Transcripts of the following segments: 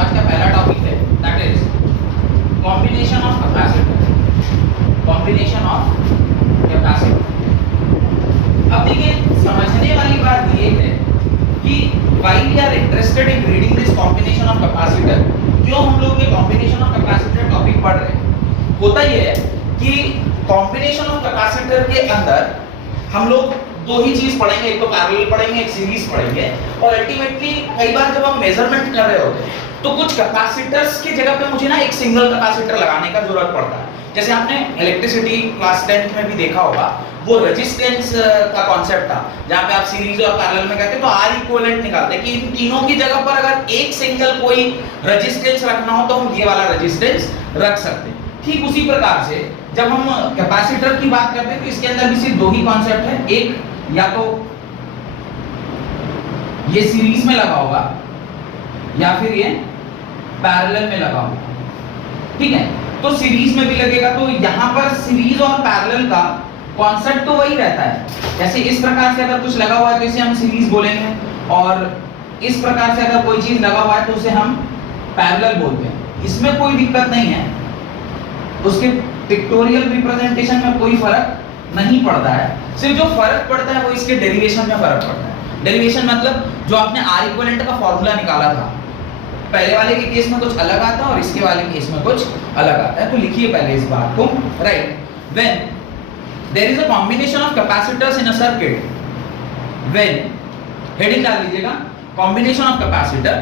आज का पहला टॉपिक है that is combination of capacitor. Combination of capacitor. अब देखिए समझने वाली बात ये है कि why we are interested in reading this combination of capacitor. क्यों हम लोग ये कॉम्बिनेशन ऑफ कैपेसिटर टॉपिक पढ़ रहे हैं? होता ये है कि कॉम्बिनेशन ऑफ कैपेसिटर के अंदर हम लोग दो ही चीज पढ़ेंगे, एक तो पैरेलल पढ़ेंगे, एक सीरीज पढ़ेंगे। और अल्टीमेटली कई बार जब हम मेजरमेंट कर रहे होते हैं तो कुछ कैपेसिटर्स की जगह पे मुझे ना एक सिंगल कैपेसिटर लगाने का जरूरत पड़ता है। जैसे आपने इलेक्ट्रिसिटी क्लास 10th में भी देखा होगा, वो रेजिस्टेंस का कॉन्सेप्ट था, जहां पे आप सीरीज और पैरेलल में कहते हैं तो आर इक्विवेलेंट निकालते हैं कि इन तीनों की जगह पर अगर एक सिंगल कोई रेजिस्टेंस रखना हो तो हम ये वाला रेजिस्टेंस रख सकते हैं। ठीक उसी प्रकार से जब हम कैपेसिटर की बात करते हैं तो इसके अंदर भी सिर्फ दो ही कॉन्सेप्ट है, एक या तो ये सीरीज में लगा होगा या फिर ये पैरेलल में लगा होगा। ठीक है, तो सीरीज में भी लगेगा तो यहां पर सीरीज और पैरेलल का कॉन्सेप्ट तो वही रहता है। जैसे इस प्रकार से अगर कुछ लगा हुआ है तो इसे हम सीरीज बोलेंगे, और इस प्रकार से अगर कोई चीज लगा हुआ है तो उसे हम पैरेलल बोलते हैं। इसमें कोई दिक्कत नहीं है, उसके पिक्टोरियल रिप्रेजेंटेशन में कोई फर्क नहीं पड़ता है। सिर्फ जो फर्क पड़ता है वो इसके डेरिवेशन में फर्क पड़ता है। डेरिवेशन मतलब जो आपने आर इक्विवेलेंट का फॉर्मूला निकाला था, पहले वाले के केस में कुछ अलग आता है और इसके वाले केस में कुछ अलग आता है। तो लिखिए पहले इस बात को, right. When there is a combination of capacitors in a circuit, when heading डाल लीजिएगा कॉम्बिनेशन ऑफ कैपेसिटर,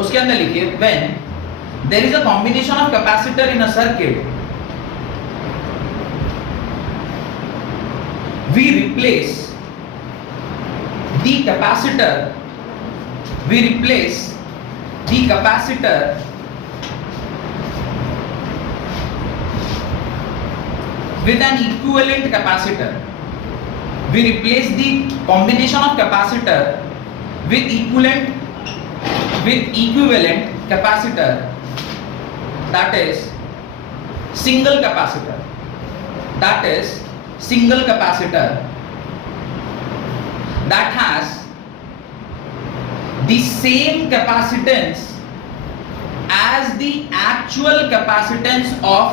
उसके अंदर लिखिए when there is a combination of capacitor in a circuit we replace the capacitor with an equivalent capacitor. We replace the combination of capacitor with equivalent capacitor, that is single capacitor, that has the same capacitance as the actual capacitance of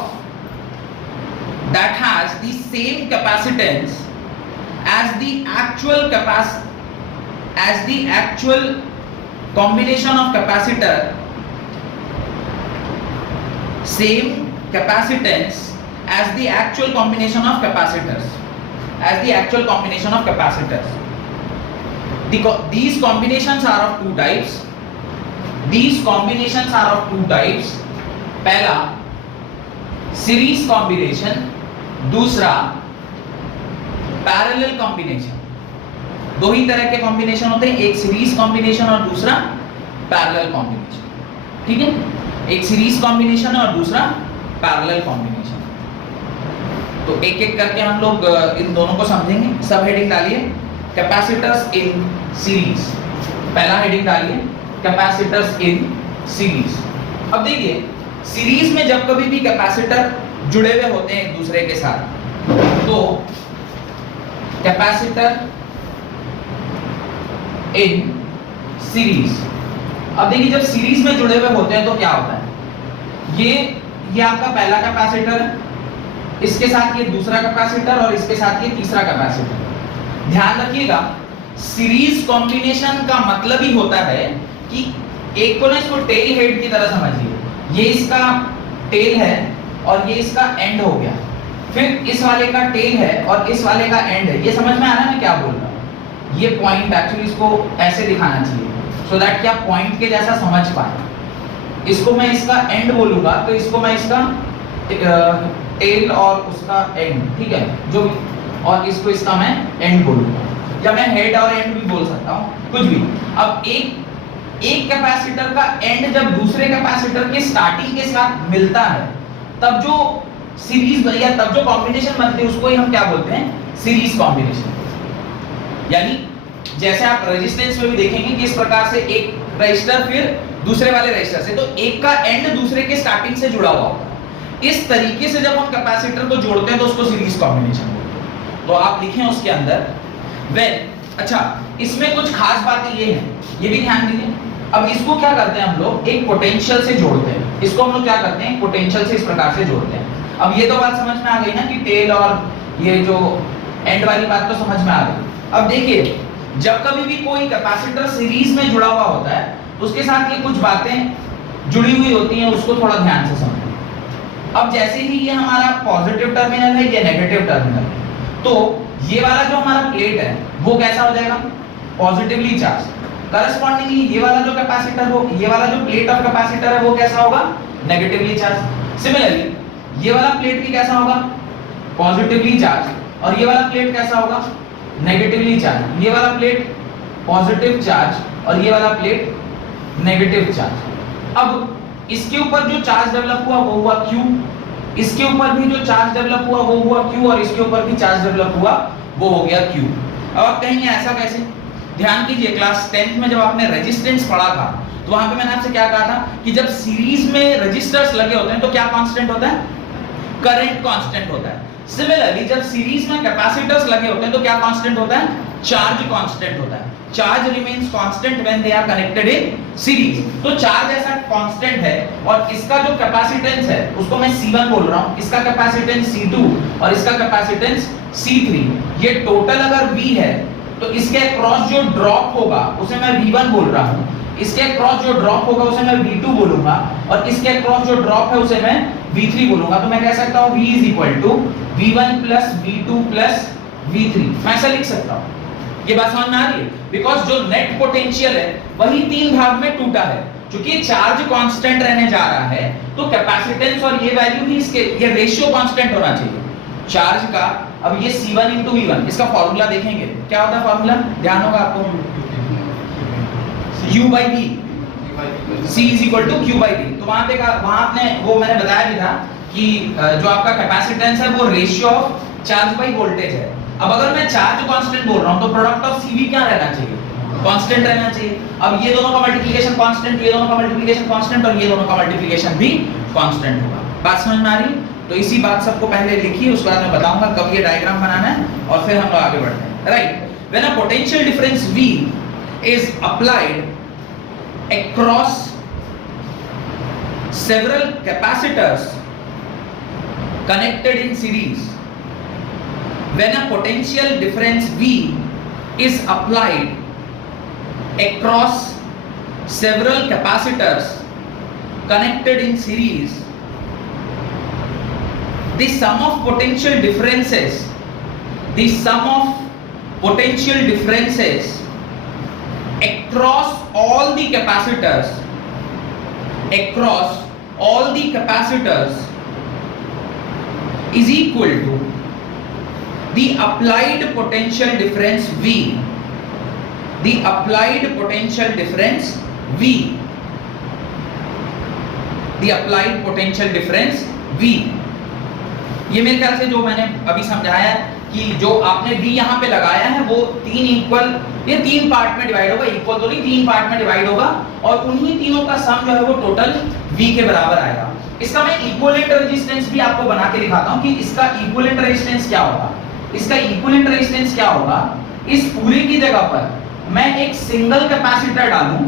combination of capacitor, same capacitance as the actual combination of capacitors, these combinations are of two types. पहला series combination, दूसरा parallel combination. दो ही तरह के combination होते हैं, एक series combination और दूसरा पैरेलल कॉम्बिनेशन। ठीक है, एक सीरीज कॉम्बिनेशन और दूसरा पैरेलल कॉम्बिनेशन। तो एक एक करके हम लोग इन दोनों को समझेंगे। सब हेडिंग डालिए कैपेसिटर्स इन सीरीज। पहला हेडिंग डालिए कैपेसिटर्स इन सीरीज। अब देखिए सीरीज में जब कभी भी कैपेसिटर जुड़े हुए होते हैं एक दूसरे के साथ तो कैपेसिटर इन सीरीज। अब देखिए जब सीरीज में जुड़े हुए होते हैं तो क्या होता है, ये आपका पहला कैपेसिटर है, इसके साथ ये दूसरा कैपेसिटर और इसके साथ ये तीसरा कैपेसिटर। ध्यान रखिएगा सीरीज कॉम्बिनेशन का मतलब ही होता है कि एक को ना इसको टेल हेड की तरह समझिए, ये इसका टेल है और ये इसका एंड हो गया, फिर इस वाले का टेल है और इस वाले का एंड है। ये समझ में आ रहा है मैं क्या बोल रहा हूँ? ये पॉइंट एक्चुअली इसको ऐसे दिखाना चाहिए सो दैट कि आप पॉइंट के जैसा समझ पाए। इसको मैं इसका एंड बोलूंगा तो इसको मैं इसका टेल और उसका एंड, ठीक है, जो भी, और इसको इसका मैं एंड बोलूंगा, या मैं हेड और एंड भी बोल सकता हूं, कुछ भी। अब एक कैपेसिटर का एंड जब दूसरे कैपेसिटर के स्टार्टिंग के साथ मिलता है तब जो सीरीज या तब जो कॉम्बिनेशन बनती है उसको ही हम क्या बोलते हैं, सीरीज कॉम्बिनेशन। यानी जैसे आप रेजिस्टेंस में भी देखेंगे कि इस प्रकार से एक रजिस्टर फिर दूसरे वाले रजिस्टर से, तो एक का एंड दूसरे के स्टार्टिंग से जुड़ा हुआ होगा। इस तरीके से जब हम कैपेसिटर को जोड़ते हैं तो उसको सीरीज कॉम्बिनेशन बोलते हैं। तो आप लिखें उसके अंदर व्हेन। अच्छा, इसमें कुछ खास बातें ये हैं, ये भी ध्यान दीजिए अब इसको क्या करते हैं हम लोग, एक पोटेंशियल से जोड़ते हैं। इसको हम लोग क्या करते हैं, पोटेंशियल से इस प्रकार से जोड़ते हैं। अब ये तो बात समझ में आ गई ना कि टेल और ये जो एंड वाली बात तो समझ में आ गई। अब देखिए, जब कभी भी कोई कैपेसिटर सीरीज में जुड़ा हुआ होता है, उसके साथ ये कुछ बातें जुड़ी हुई होती हैं, उसको थोड़ा ध्यान से समझें। अब जैसे ही ये हमारा पॉजिटिव टर्मिनल है, ये नेगेटिव टर्मिनल है, तो ये वाला जो हमारा प्लेट है वो कैसा हो जाएगा, पॉजिटिवली चार्ज। करस्पॉन्डिंगली ये वाला जो कैपेसिटर हो, ये वाला जो प्लेट ऑफ कैपेसिटर है वो कैसा होगा, नेगेटिवली चार्ज। सिमिलरली ये वाला प्लेट भी कैसा होगा, पॉजिटिवली चार्ज, और ये वाला प्लेट कैसा होगा, नेगेटिवली चार्ज। ये वाला प्लेट पॉजिटिव चार्ज और ये वाला प्लेट नेगेटिव चार्ज। अब इसके ऊपर जो चार्ज डेवलप हुआ वो हुआ Q, इसके ऊपर भी जो चार्ज डेवलप हुआ वो हुआ Q, और इसके ऊपर भी चार्ज डेवलप हुआ वो हो गया Q। अब आप कहेंगे ऐसा कैसे, ध्यान कीजिए, क्लास 10th में जब आपने रेजिस्टेंस पढ़ा था तो वहां पे मैंने आपसे क्या कहा था कि जब सीरीज में रेजिस्टर्स लगे होते हैं तो क्या कांस्टेंट होता है, करंट कांस्टेंट होता है। सिमिलरली जब सीरीज में कैपेसिटर्स लगे होते हैं तो क्या कांस्टेंट होता है, चार्ज कांस्टेंट होता है। Charge remains constant when they are connected in series. तो चार्ज ऐसा कांस्टेंट है, और इसका जो कैपेसिटेंस है उसको मैं C1 बोल रहा हूं, इसका कैपेसिटेंस C2 और इसका कैपेसिटेंस C3। ये टोटल अगर V है तो इसके अक्रॉस जो ड्रॉप होगा उसे मैं V1 बोल रहा हूं, इसके अक्रॉस जो ड्रॉप होगा उसे मैं V2 बोलूंगा, और इसके अक्रॉस जो ड्रॉप है उसे मैं V3 बोलूंगा। तो मैं कह सकता हूं V is equal to V1 plus V2 plus V3। मैं ऐसा लिख सकता हूं। ये बात समझ में आ रही है? बिकॉज जो नेट पोटेंशियल है वही तीन भाग में टूटा है। क्योंकि चार्ज कांस्टेंट रहने जा रहा है तो कैपेसिटेंस और ये वैल्यू भी इसके, ये रेशियो कांस्टेंट होना चाहिए चार्ज का। अब ये C1 into V1, इसका फार्मूला देखेंगे, क्या होता है फार्मूला, ध्यान होगा आपको, U by V, C is equal to Q by V। तो वहां पे वहां आपने वो मैंने बताया भी था कि जो आपका कैपेसिटेंस है वो ratio of charge by voltage है। अब अगर मैं चार्ज कांस्टेंट बोल रहा हूं तो प्रोडक्ट ऑफ CV क्या रहना चाहिए, कांस्टेंट रहना चाहिए। अब ये दोनों का मल्टीप्लिकेशन कांस्टेंट, ये दोनों का मल्टीप्लिकेशन कांस्टेंट, और ये दोनों का मल्टीप्लिकेशन भी कांस्टेंट होगा। बात समझ में आ रही? तो इसी बात सबको पहले लिखिए, उसके बाद मैं बताऊंगा कब ये डायग्राम बनाना है और फिर हम लोग आगे बढ़ते हैं। Right, when a potential difference V is applied across several capacitors connected in series, when a potential difference V is applied across several capacitors connected in series, the sum of potential differences, the sum of potential differences across all the capacitors, across all the capacitors is equal to the applied potential difference V, the applied potential difference V, the applied potential difference V। ये मेरे ख्याल से जो मैंने अभी समझाया कि जो आपने V यहाँ पे लगाया है वो तीन इक्वल, ये तीन पार्ट में डिवाइड होगा, इक्वल तो नहीं, तीन पार्ट में डिवाइड होगा, और उन्हीं तीनों का सम जो है वो टोटल V के बराबर आएगा। इसका मैं इक्विवेलेंट रेजिस्टेंस भी आपको बना के दिखाता हूँ कि इसका इक्विवेलेंट रेजिस्टेंस क्या होगा। इसका इक्विवेलेंट रेजिस्टेंस क्या होगा, इस पूरे की जगह पर मैं एक सिंगल कैपेसिटर डालूं,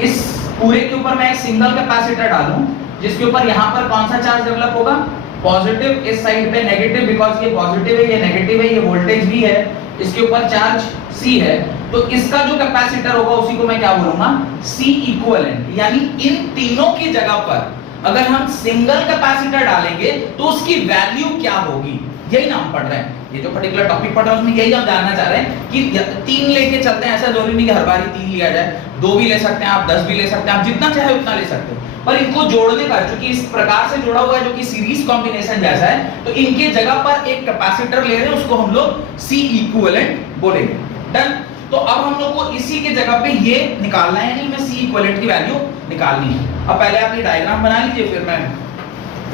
इस पूरे के ऊपर मैं एक सिंगल कैपेसिटर डालूं जिसके ऊपर यहाँ पर कौन सा चार्ज डेवलप होगा, पॉजिटिव, इस साइड पे नेगेटिव, बिकॉज ये पॉजिटिव है, ये नेगेटिव है, ये वोल्टेज भी है, इसके ऊपर चार्ज C है, तो इसका जो कैपेसिटर होगा उसी को मैं क्या बोलूंगा, C इक्विवेलेंट। यानी इन तीनों की जगह पर अगर हम सिंगल कैपेसिटर डालेंगे तो उसकी वैल्यू क्या होगी, यही नाम पढ़ रहे हैं। ये जो पर्टिकुलर टॉपिक पढ़ रहे हैं उसमें यही हम जानना चाह रहे हैं कि तीन लेके चलते हैं, ऐसा जरूरी नहीं कि हर बार तीन लिया जाए, दो भी ले सकते हैं आप, 10 भी ले सकते हैं आप, जितना चाहे उतना ले सकते हैं, पर इनको जोड़ने का, क्योंकि इस प्रकार से जोड़ा हुआ है जो कि सीरीज कॉम्बिनेशन जैसा है, तो इनके जगह पर एक कैपेसिटर ले रहे हैं, उसको हम लोग C इक्विवेलेंट बोलेंगे। डन। तो अब हम लोग को इसी के जगह पे ये निकालना है, यानी मैं C इक्विवेलेंट की वैल्यू निकालनी है। अब पहले आप ये डायग्राम बना लीजिए, फिर मैं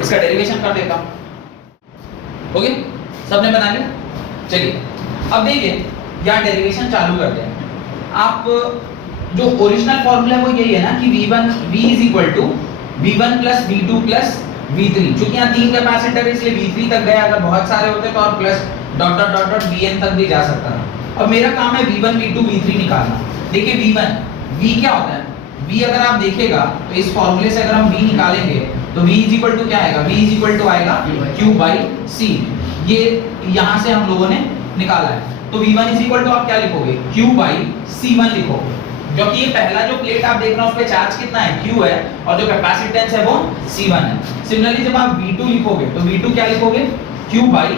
इसका डेरिवेशन कर देता हूं। ओके, सबने बना लिया? चलिए अब देखिए, यहाँ डेरिवेशन चालू करते हैं। आप जो ओरिजिनल फॉर्मूला है वो यही है ना कि V is equal to V1 plus V2 plus V3। क्योंकि यहाँ तीन कैपेसिटर है इसलिए V3 तक गया, अगर बहुत सारे होते तो और plus dot dot dot dot Vn तक भी जा सकता था। अब मेरा काम है V1 V2 V3 निकालना। देखिए V1 V क्या होता है? V अगर आप देखेगा तो इस फॉर्मूले से अगर हम V निकालेंगे तो V इज इक्वल टू क्या आएगा? V इज इक्वल टू आएगा Q बाई C। ये यहाँ से हम लोगों ने निकाला है। तो V1 इज इक्वल टू आप क्या लिखोगे? Q बाई C1 लिखोगे, क्योंकि ये पहला जो प्लेट आप देख रहे हो उस पे चार्ज कितना है? Q है, और जो कैपेसिटेंस है वो C1 है। सिमिलरली जब आप V2 लिखोगे तो V2 क्या लिखोगे? Q बाई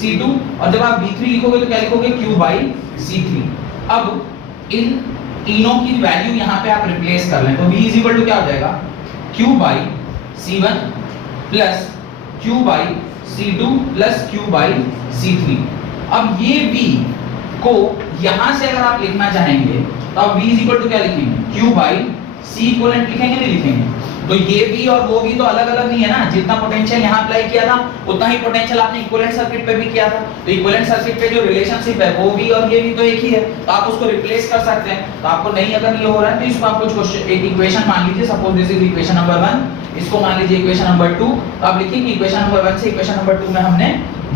C2, और जब आप V3 लिखोगे तो क्या लिखोगे? Q by C3। अब इन तीनों की वैल्यू यहाँ पे आप रिप्लेस कर लें तो V इज इक्वल टू क्या हो जाएगा? Q by C1 plus Q by C2 plus Q by C3। अब ये V को यहाँ से अगर आप लिखना चाहेंगे तो आप V इज इक्वल टू क्या लिखेंगे? Q बाई C इक्विवेलेंट लिखेंगे, नहीं लिखेंगे? तो ये V और वो V तो अलग अलग नहीं है ना। जितना पोटेंशियल यहाँ अप्लाई किया था उतना ही पोटेंशियल आपने इक्विवेलेंट सर्किट पे भी किया था। तो इक्विवेलेंट सर्किट पे जो रिलेशनशिप है वो V और ये V तो एक ही है, तो आप उसको रिप्लेस कर सकते हैं। तो आपको नहीं अगर ये हो रहा है तो इसको आप कुछ क्वेश्चन एक इक्वेशन मान लीजिए, suppose this is equation number 1, इसको मान लीजिए इक्वेशन नंबर 2। तो आप लिखेंगे इक्वेशन नंबर 1 से इक्वेशन नंबर 2 में हमने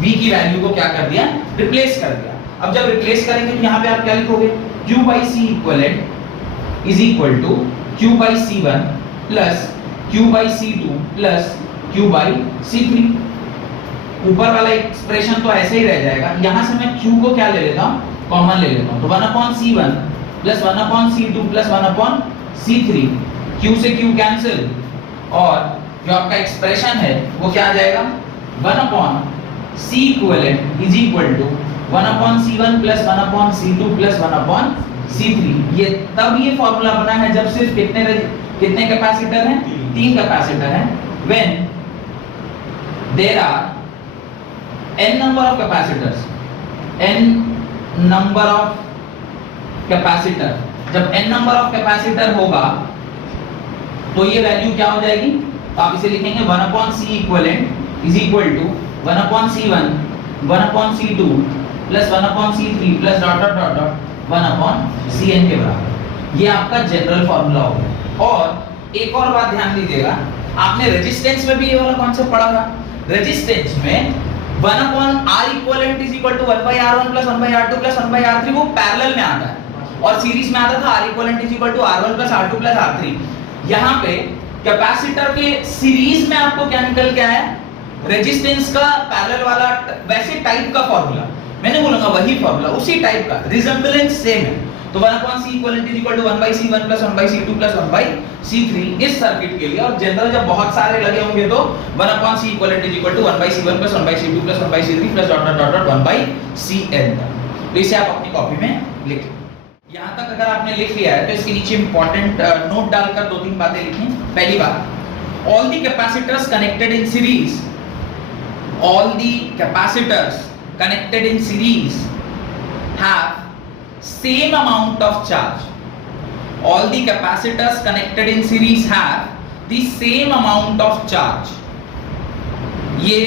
V की वैल्यू को क्या कर दिया? रिप्लेस कर दिया। अब जब रिप्लेस करेंगे तो यहाँ पे आप क्या लिखोगे? Q by C equivalent is equal to Q by C1 plus Q by C2 plus Q by C3। ऊपर वाला एक्सप्रेशन तो ऐसे ही रह जाएगा। यहाँ से मैं Q को क्या ले लेता हूँ? कॉमन ले लेता हूँ। तो 1/C1 plus 1/C2 plus 1/C3, Q से Q कैंसिल, और जो आपका एक्सप्रेशन है वो क्या आ जाएगा? 1/C equivalent is equal to 1/C1 plus 1/C2 plus 1/C3। ये तब ये फॉर्मूला बना है जब सिर्फ कितने कैपेसिटर हैं? 3 कैपेसिटर हैं। When there are n number of capacitors, n number of capacitor, जब n number of capacitor होगा तो ये वैल्यू क्या हो जाएगी? तो आप इसे लिखेंगे 1/C equivalent is equal to 1/C1 1/C2 plus 1/C3 plus dot dot dot dot 1/Cn के बराबर। ये आपका जनरल फार्मूला हो गया। और एक और बात ध्यान दीजिएगा, आपने रेजिस्टेंस में भी ये वाला कॉन्सेप्ट पढ़ा था। रेजिस्टेंस में 1/R equivalent is equal to 1/R1 plus 1/R2 plus 1/R3 वो पैरेलल में आता है, और सीरीज में आता था R equivalent is equal to R1 plus R2 plus R3। यहाँ पे कैपेसिटर के सीरीज में आपको क्या निकल के आया? रेजिस्टेंस का पैरेलल वाला वैसे टाइप का फार्मूला, मैंने बोलूंगा वही फार्मूला, उसी टाइप का, रिजेंबलेंस सेम है। तो 1/C equivalent is equal to 1/C1 plus 1/C2 plus 1/C3 इस सर्किट के लिए। और जनरल जब बहुत सारे लगे होंगे तो 1/C equivalent is equal to 1/C1 plus 1/C2 plus 1/C3 plus dot dot dot 1/Cn। तो इसे आप अपनी कॉपी में लिख लें। यहाँ तक अगर आपने लिख लिया है तो इसके नीचे इंपॉर्टेंट नोट डालकर 2-3 बातें लिखें। पहली बात, all the capacitors connected in series, all the capacitors connected in series have same amount of charge. All the capacitors connected in series have the same amount of charge. ये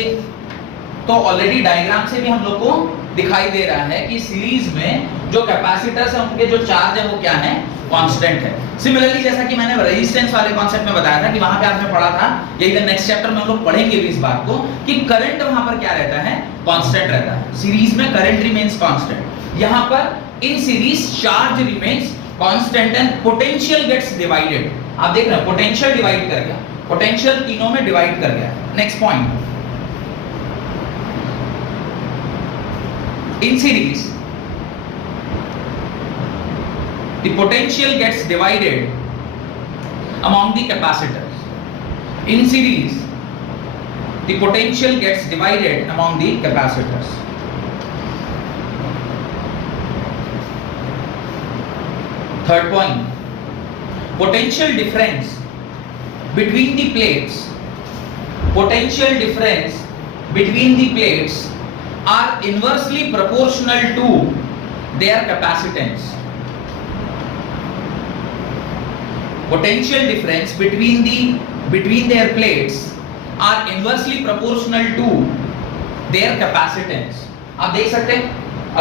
तो already diagram से भी हम लोग को दिखाई दे रहा है कि सीरीज में जो कैपेसिटर्स हैं उनके जो चार्ज है वो क्या है? कांस्टेंट है। सिमिलरली जैसा कि मैंने रेजिस्टेंस वाले कॉन्सेप्ट में बताया था कि वहां पे आपने पढ़ा था, यही नेक्स्ट चैप्टर में हम लोग पढ़ेंगे भी इस बात को, कि करंट वहां पर क्या रहता है? कांस्टेंट रहता है। सीरीज में करंट रिमेंस कांस्टेंट, यहां पर in series charge remains constant and potential gets divided. आप देख रहे हैं पोटेंशियल डिवाइड कर गया, पोटेंशियल तीनों में डिवाइड कर गया। Next point, in series the potential gets divided among the capacitors. In series the potential gets divided among the capacitors. Third point, potential difference between the plates, potential difference between the plates are inversely proportional to their capacitance. Potential difference between their plates are inversely proportional to their capacitance. आप देख सकते हैं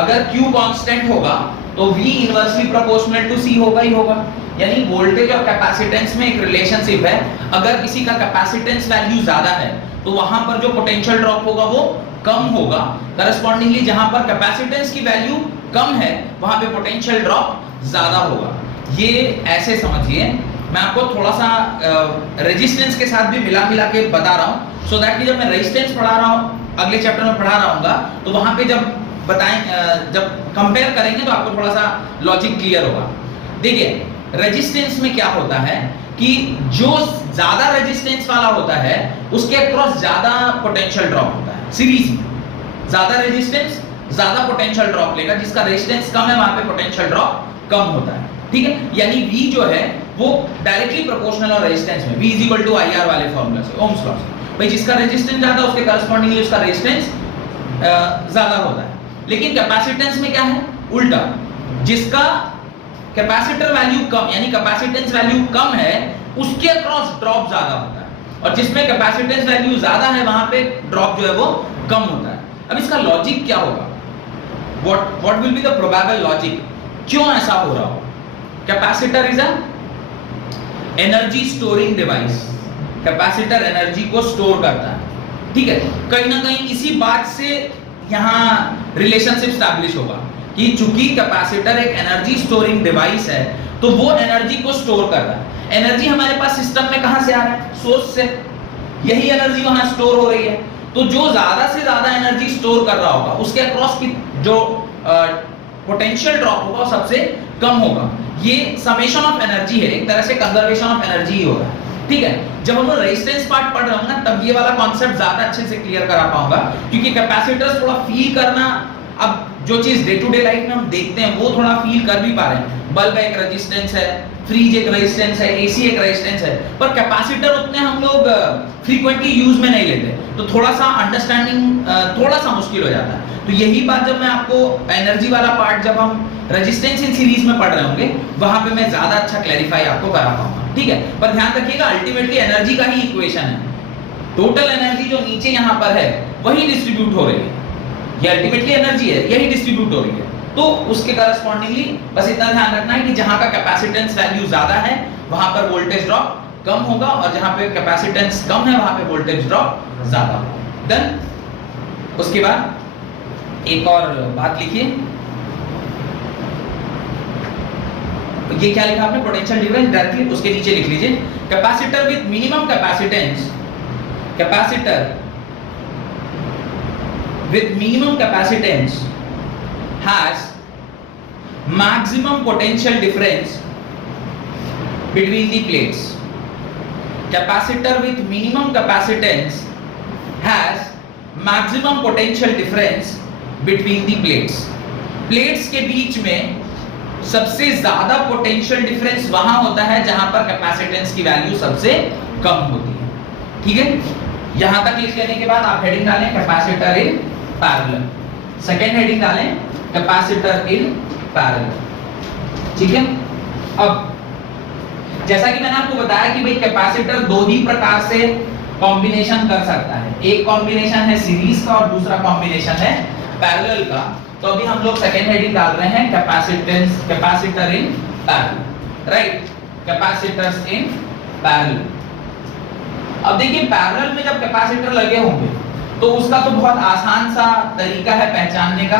अगर Q constant होगा तो V inversely proportional to C होगा ही होगा। यानी वोल्टेज और कैपेसिटेंस में एक रिलेशनशिप है। अगर किसी का कैपेसिटेंस वैल्यू ज्यादा है तो वहां पर जो पोटेंशियल ड्रॉप होगा वो कम होगा। करस्पॉन्डिंगली जहां पर कैपेसिटेंस की वैल्यू कम है वहां पे पोटेंशियल ड्रॉप ज्यादा होगा। ये ऐसे समझिए, मैं आपको थोड़ा सा रेजिस्टेंस के साथ भी मिला मिला के बता रहा हूँ, सो दैट कि जब मैं रेजिस्टेंस पढ़ा रहा हूँ अगले चैप्टर में पढ़ा रहा हूँगा, तो वहां पे जब बताएं जब कंपेयर करेंगे तो आपको थोड़ा सा लॉजिक क्लियर होगा। देखिए रेजिस्टेंस में क्या होता है कि जो ज्यादा रेजिस्टेंस वाला होता है उसके अक्रॉस ज्यादा पोटेंशियल ड्रॉप होता है। सीरीज में ज्यादा रेजिस्टेंस ज्यादा पोटेंशियल ड्रॉप लेगा, जिसका रेजिस्टेंस कम है वहां पे पोटेंशियल ड्रॉप कम होता है, ठीक है। यानी V जो है वो डायरेक्टली प्रोपोर्शनल और रेजिस्टेंस में, V = IR वाले फार्मूला से, ओम्स लॉ से, भाई जिसका रेजिस्टेंस ज्यादा उसके करस्पॉन्डिंगली उसका रेजिस्टेंस ज्यादा होता है। लेकिन कैपेसिटेंस में क्या है, उल्टा, जिसका कैपेसिटर वैल्यू कम यानी कैपेसिटेंस वैल्यू कम है उसके अक्रॉस ड्रॉप ज्यादा होता है, और जिसमें कैपेसिटेंस वैल्यू ज्यादा है वहां पे ड्रॉप जो है वो कम होता है। अब इसका लॉजिक क्या होगा, what will be the probable logic, क्यों ऐसा हो रहा हो। Capacitor is a energy storing device, capacitor energy को स्टोर करता है, ठीक है। कहीं ना कहीं इसी बात से यहां रिलेशनशिप स्टैब्लिश होगा कि चूंकि कैपेसिटर एक एनर्जी स्टोरिंग डिवाइस है तो वो एनर्जी को स्टोर कर रहा है। एनर्जी हमारे पास सिस्टम में कहां से आ रहा है, सोर्स से, यही एनर्जी वहां स्टोर हो रही है। तो जो ज्यादा से ज्यादा एनर्जी स्टोर कर रहा होगा उसके अक्रॉस की जो पोटेंशियल ड्रॉप होगा वो सबसे कम होगा। ये समेशन ऑफ एनर्जी है, एक तरह से कंजर्वेशन ऑफ एनर्जी ही होगा, ठीक है। जब हम लोग रेजिस्टेंस पार्ट पढ़ रहे होंगे ना तब ये वाला कॉन्सेप्ट ज्यादा अच्छे से क्लियर करा पाऊंगा, क्योंकि कैपेसिटर्स थोड़ा फील करना, अब जो चीज डे टू डे लाइफ में हम देखते हैं वो थोड़ा फील कर भी पा रहे हैं। बल्ब एक रेजिस्टेंस है, फ्रिज एक रेजिस्टेंस है, एसी एक रेजिस्टेंस है, पर कैपेसिटर उतने हम लोग फ्रीक्वेंटली यूज में नहीं लेते, तो थोड़ा सा अंडरस्टैंडिंग थोड़ा सा मुश्किल हो जाता है। तो यही बात जब मैं आपको एनर्जी वाला पार्ट जब हम रेजिस्टेंस इन सीरीज में पढ़ रहे होंगे वहां पे मैं ज्यादा अच्छा क्लैरिफाई आपको करा पाऊंगा, ठीक है। पर ध्यान रखिएगा अल्टीमेटली एनर्जी का ही इक्वेशन है, टोटल एनर्जी जो नीचे यहां पर है वही डिस्ट्रीब्यूट हो रही है, ये अल्टीमेटली एनर्जी है, यही डिस्ट्रीब्यूट हो रही है। तो उसके करस्पॉन्डिंगली बस इतना ध्यान रखना है कि जहां का कैपेसिटेंस वैल्यू ज्यादा है वहां पर वोल्टेज ड्रॉप कम होगा, और जहां पे कैपेसिटेंस कम है वहां पे वोल्टेज ड्रॉप ज्यादा होगा। देन उसके बाद एक और बात लिखिए, ये क्या लिखा आपने, पोटेंशियल डिफरेंस, डायरेक्टली उसके नीचे लिख लीजिए capacitor with minimum capacitance, capacitor with minimum capacitance has maximum potential difference between the plates. Capacitor with minimum capacitance has maximum potential difference between the plates. Plates के बीच में सबसे ज्यादा पोटेंशियल डिफरेंस वहां होता है जहां पर कैपेसिटेंस की वैल्यू सबसे कम होती है, ठीक है। यहां तक लिख लेने के बाद आप हेडिंग डालें capacitor in parallel, second heading डालें कैपेसिटर इन पैरेलल, ठीक है। अब जैसा कि मैंने आपको बताया कि भाई कैपेसिटर दो ही प्रकार से कॉम्बिनेशन कर सकता है, एक कॉम्बिनेशन है सीरीज का और दूसरा कॉम्बिनेशन है पैरेलल का। तो अभी हम लोग सेकेंड हेडिंग डाल रहे हैं capacitance, capacitor in parallel, right, capacitors in parallel. अब देखिए पैरेलल में जब कैपेसिटर लगे होंगे तो उसका तो बहुत आसान सा तरीका है पहचानने का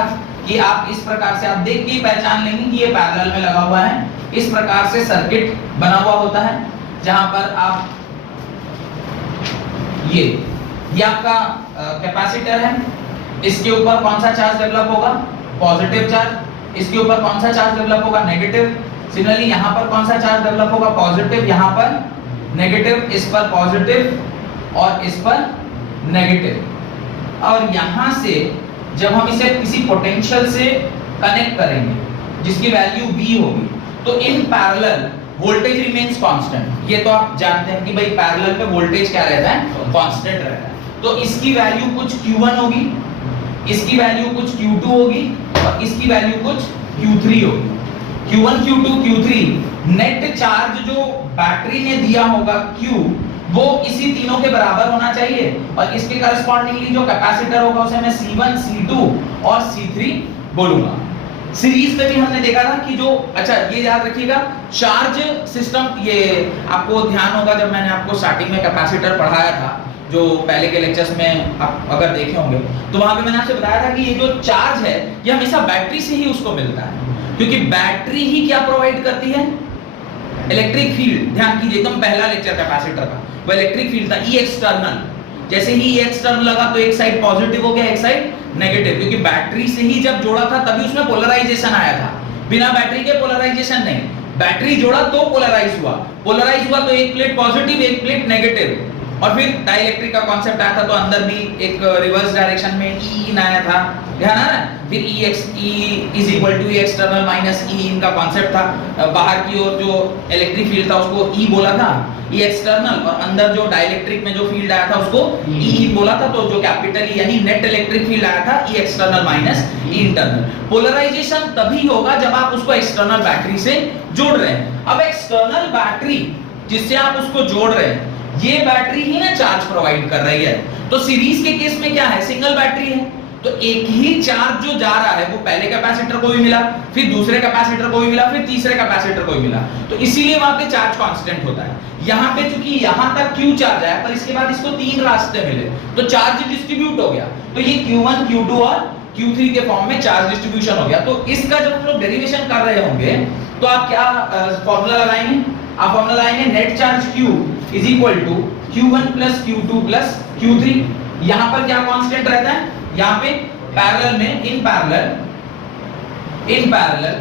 कि आप इस प्रकार से आप देख के ही पहचान लेंगे कि ये पैरेलल में लगा हुआ है। इस प्रकार से सर्किट बना हुआ होता है जहां पर आप ये आपका कैपेसिटर है, इसके ऊपर कौन सा चार्ज डेवलप होगा, पॉजिटिव चार्ज, इसके ऊपर कौन सा चार्ज डेवलप होगा, नेगेटिव। सिमिलरली यहां पर कौन सा चार्ज डेवलप होगा, पॉजिटिव, यहां पर नेगेटिव, इस पर पॉजिटिव और इस पर नेगेटिव। और यहां से जब हम इसे किसी पोटेंशियल से कनेक्ट करेंगे जिसकी वैल्यू V होगी तो in parallel voltage remains constant. ये तो आप जानते हैं कि भाई पैरेलल में वोल्टेज क्या रहता है, कांस्टेंट रहता है। तो इसकी वैल्यू कुछ Q1 होगी, इसकी वैल्यू कुछ Q2 होगी और इसकी वैल्यू कुछ Q3 होगी। Q1 Q2 Q3 net charge जो बैटरी ने दिया होगा Q वो इसी तीनों के बराबर होना चाहिए, और इसके करस्पॉन्डिंगली जो कैपेसिटर होगा उसे मैं C1 C2 और C3 बोलूंगा। सीरीज में भी हमने देखा था कि जो, अच्छा ये याद रखिएगा चार्ज सिस्टम, ये आपको ध्यान होगा जब मैंने आपको स्टार्टिंग में कैपेसिटर पढ़ाया था जो पहले के लेक्चर्स में आप अगर देखे होंगे तो वहां पे मैंने आपसे बताया था कि ये जो चार्ज है ये हमेशा बैटरी से ही उसको मिलता है, क्योंकि बैटरी ही क्या प्रोवाइड करती है, इलेक्ट्रिक फील्ड, ध्यान कीजिए एकदम पहला लेक्चर कैपेसिटर का, वो इलेक्ट्रिक फील्ड था ई एक्सटर्नल। जैसे ही ई एक्सटर्नल लगा तो एक साइड पॉजिटिव हो गया, एक साइड नेगेटिव, क्योंकि बैटरी से ही जब जोड़ा था तभी उसमें पोलराइजेशन आया था, बिना बैटरी के पोलराइजेशन नहीं। बैटरी जोड़ा तो पोलराइज हुआ, पोलराइज हुआ तो एक प्लेट पॉजिटिव एक प्लेट नेगेटिव, और फिर डाइलेक्ट्रिक का कॉन्सेप्ट आया था तो अंदर भी एक रिवर्स डायरेक्शन में ई इन आया था, ध्यान है ना। फिर E is equal to E external minus E in का कॉन्सेप्ट था, बाहर की ओर जो इलेक्ट्रिक फील्ड था उसको ई बोला था, ई एक्सटर्नल, और अंदर जो डाइलेक्ट्रिक में जो फील्ड आया था उसको ई इन बोला था। तो जो कैपिटल ई यानी नेट इलेक्ट्रिक फील्ड आया था ई एक्सटर्नल माइनस ई इंटरनल। पोलराइजेशन तभी होगा जब आप उसको एक्सटर्नल बैटरी से जोड़ रहे हैं। अब एक्सटर्नल बैटरी जिससे आप उसको जोड़ रहे हैं, ये बैटरी ही ना चार्ज प्रोवाइड कर रही है। तो सीरीज के केस में क्या है, सिंगल बैटरी है, तो एक ही चार्ज जो जा रहा है वो पहले कैपेसिटर को भी मिला, फिर दूसरे कैपेसिटर को भी मिला, फिर तीसरे कैपेसिटर को भी मिला, तो इसीलिए वहां पे चार्ज कांस्टेंट होता है। यहाँ पे चूंकि यहाँ तक Q चार्ज आया, पर इसके बाद इसको 3 रास्ते मिले तो चार्ज डिस्ट्रीब्यूट हो गया, तो ये Q1 Q2 और Q3 के फॉर्म में चार्ज डिस्ट्रीब्यूशन हो गया। तो इसका जब हम लोग डेरिवेशन कर रहे होंगे तो आप क्या फॉर्मूला लगाएंगे, आप फॉर्मूला लगाएंगे net charge Q is equal to Q1 plus Q2 plus Q3। यहाँ पर क्या कांस्टेंट रहता है, यहाँ पे पैरेलल में in parallel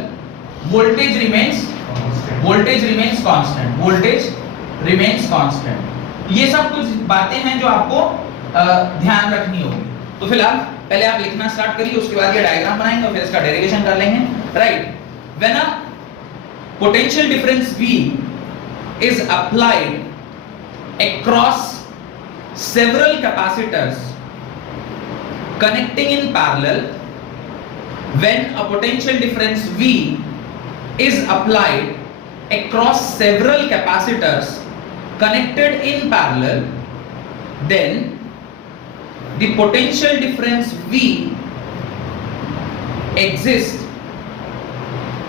voltage remains constant. ये सब कुछ बातें हैं जो आपको ध्यान रखनी होगी। तो फिलहाल पहले आप लिखना स्टार्ट करिए, उसके बाद ये डायग्राम बनाएंगे और फिर इसका डेरिवेशन कर लेंगे। Right, when a potential difference V is applied across several capacitors connecting in parallel, when a potential difference V is applied across several capacitors connected in parallel, then the potential difference V exists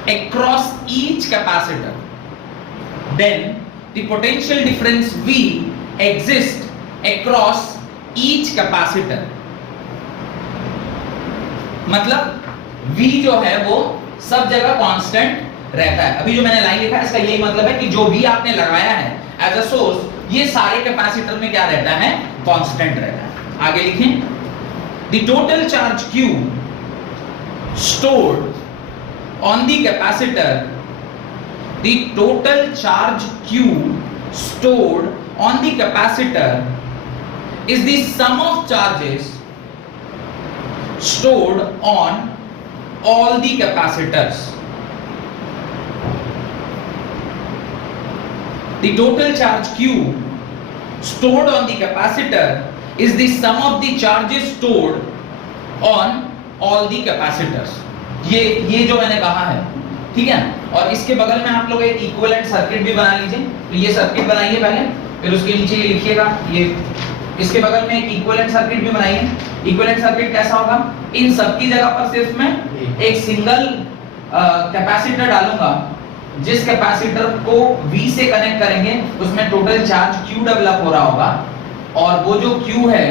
across each capacitor. Then the potential difference V exists across each capacitor. मतलब V जो है वो सब जगह constant रहता है। अभी जो मैंने लाइन लिखा है इसका यही मतलब है कि जो V आपने लगाया है एज अ सोर्स, ये सारे कैपेसिटर में क्या रहता है, कांस्टेंट रहता है। आगे लिखें, the total charge Q stored on the capacitor, the total charge Q stored on the capacitor is the sum of charges stored on all the capacitors. The total charge Q stored on the capacitor is the sum of the charges stored on all the capacitors. ये जो मैंने कहा है, ठीक है। और इसके बगल में आप लोग एक इक्विवेलेंट सर्किट भी बना लीजिए। तो ये सर्किट बनाइए पहले, फिर उसके नीचे ये लिखिएगा, ये इसके बगल में एक इक्विवेलेंट सर्किट भी बनाइए। इक्विवेलेंट सर्किट कैसा होगा, इन सब की जगह पर सिर्फ मैं एक सिंगल कैपेसिटर डालूंगा, जिस कैपेसिटर को V से कनेक्ट करेंगे उसमें टोटल चार्ज Q डेवलप हो रहा होगा, और वो जो Q है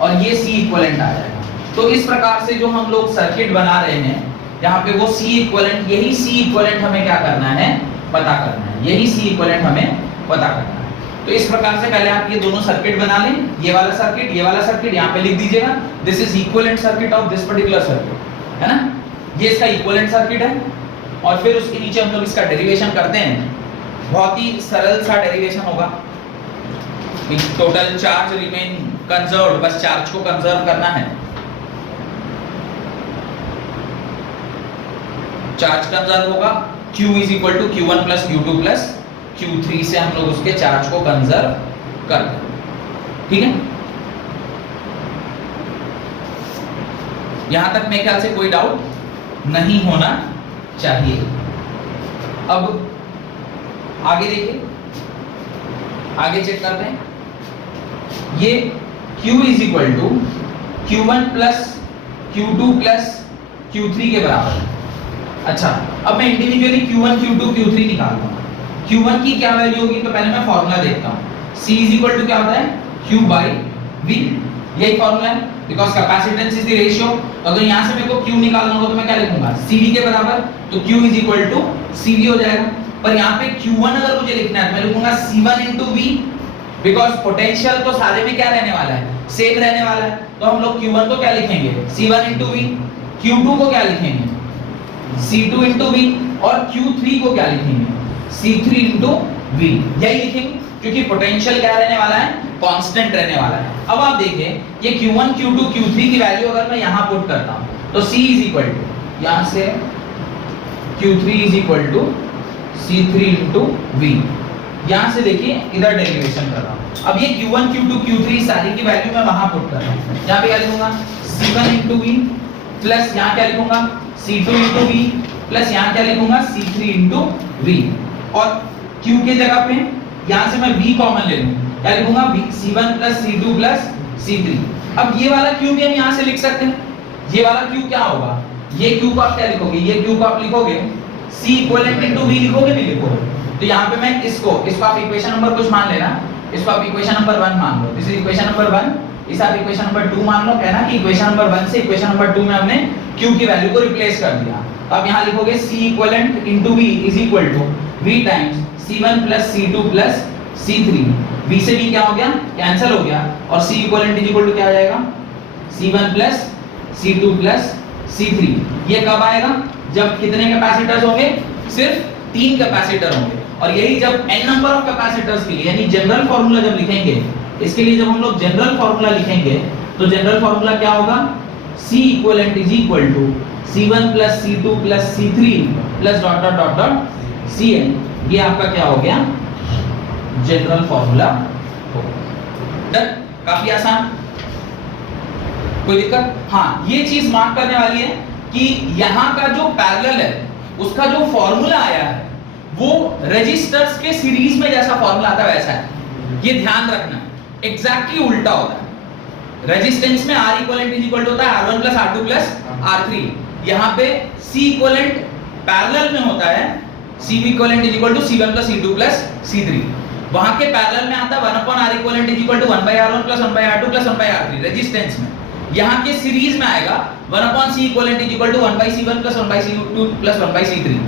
और ये C इक्विवेलेंट आ जाएगा। तो इस प्रकार से जो हम लोग सर्किट बना रहे हैं, यहाँ पे वो C इक्विवेलेंट, यही C इक्विवेलेंट हमें क्या करना है, पता करना है, यही C इक्विवेलेंट हमें पता करना है। तो इस प्रकार से पहले आप ये दोनों सर्किट बना लें, ये वाला सर्किट, ये वाला सर्किट, यहाँ पे लिख दीजिएगा this is equivalent circuit of this particular circuit, है ना, ये इसका इक्विवेलेंट सर्किट है। और फिर उसके नीचे हम लोग इसका डेरिवेशन करते हैं, बहुत ही सरल सा डेरिवेशन होगा। टोटल चार्ज रिमेन कंजर्व्ड, बस चार्ज को कंजर्व करना है। चार्ज कंजर्व होगा, Q is equal to Q1 plus Q2 plus Q3 से हम लोग उसके चार्ज को कंजर्व कर दें, ठीक है। यहां तक मेरे ख्याल से कोई डाउट नहीं होना चाहिए। अब आगे देखिए, आगे चेक करते हैं। ये Q is equal to Q1 plus Q2 plus Q3 के बराबर है। अच्छा, अब मैं इंडिविजुअली Q1 Q2 Q3 निकालता हूँ। Q1 की क्या वैल्यू होगी, तो पहले मैं फॉर्मूला देखता हूँ। C इज इक्वल टू क्या होता है, Q बाई V, यही फॉर्मूला है, because capacitance is the ratio. अगर यहाँ से मेरे को Q निकालना होगा तो मैं क्या लिखूंगा, CV के बराबर, तो Q is equal to CV हो जाएगा। पर यहाँ पे Q1 अगर मुझे लिखना है मैं लिखूंगा C1 into V, because potential तो सारे में क्या रहने वाला है, सेम रहने वाला है। तो हम लोग Q1 को क्या लिखेंगे, C1 into V, Q2 को क्या लिखेंगे, C2 into V, और Q3 को क्या लिखेंगे, C3 into V। यही लिखेंगे क्योंकि पोटेंशियल क्या रहने वाला है, कांस्टेंट रहने वाला है। अब आप देखिए ये Q1 Q2 Q3 की वैल्यू अगर मैं यहां पुट करता हूं तो C इज इक्वल टू यहां से Q3 is equal to C3 into V। यहां से देखिए इधर डेरिवेशन कर रहा हूं। अब ये Q1 Q2 Q3 सारी की वैल्यू मैं वहां पुट कर रहा हूं। यहां पे क्या लिखूंगा, C1 into V प्लस यहां क्या लिखूंगा, C2 into V प्लस यहां क्या लिखूंगा, C3 into V। और Q के जगह पे यहां से मैं V कॉमन ले लूं, क्या लिखूंगा, C1 plus C2 plus C3। अब ये वाला Q भी हम यहां से लिख सकते हैं। ये वाला Q क्या होगा, ये Q को आप क्या लिखोगे, ये Q को आप लिखोगे C इक्विवेलेंट इनटू V लिखोगे, नहीं लिखोगे। तो यहाँ पे मैं इसको आप इक्वेशन नंबर कुछ मान लेना, इसको आप इक्वेशन नंबर 1 मान लो, दिस इज इक्वेशन नंबर 1, इस आप इक्वेशन नंबर 2 मान लो। कहना कि इक्वेशन नंबर 1 से इक्वेशन नंबर 2 में हमने Q की वैल्यू को रिप्लेस कर दिया। तो आप यहाँ लिखोगे C equivalent into V is equal to V times C1 plus C2 plus C3। V से V क्या हो गया, कैंसिल हो गया, और C equivalent is equal to क्या आ जाएगा, C1 plus C2 plus C3। ये कब आएगा, जब कितने कैपेसिटर्स होंगे, सिर्फ 3 कैपेसिटर होंगे। और यही जब n नंबर ऑफ कैपेसिटर्स के लिए यानी जनरल फार्मूला जब लिखेंगे, इसके लिए जब हम लोग जनरल फार्मूला लिखेंगे तो जनरल फार्मूला क्या होगा, C equivalent is equal to C1 plus C2 plus C3 plus dot dot dot dot Cn। ये आपका क्या हो गया, जनरल फार्मूला हो। डन, काफी आसान, कोई दिक्कत। हाँ, ये चीज मार्क करने वाली है कि यहाँ का जो पैरेलल है उसका जो फॉर्मूला आया है वो रेजिस्टर्स के सीरीज में जैसा फॉर्मूला आता है वैसा है। ये ध्यान रखना, एग्जैक्टली उल्टा होता है। रेजिस्टेंस में R equivalent is equal to होता है R1 plus R2 plus R3। यहाँ पे C इक्विवेलेंट पैरेलल में होता है C equivalent is equal to C1 plus C2 plus C3। वहां के पैरेलल में आता है 1 upon R equivalent is equal to 1 by R1 plus 1 by R2 plus 1 by R3 resistance में। यहाँ के सीरीज में आएगा 1 upon C equivalent is equal to 1 by C1 plus 1 by C2 plus 1 by C3।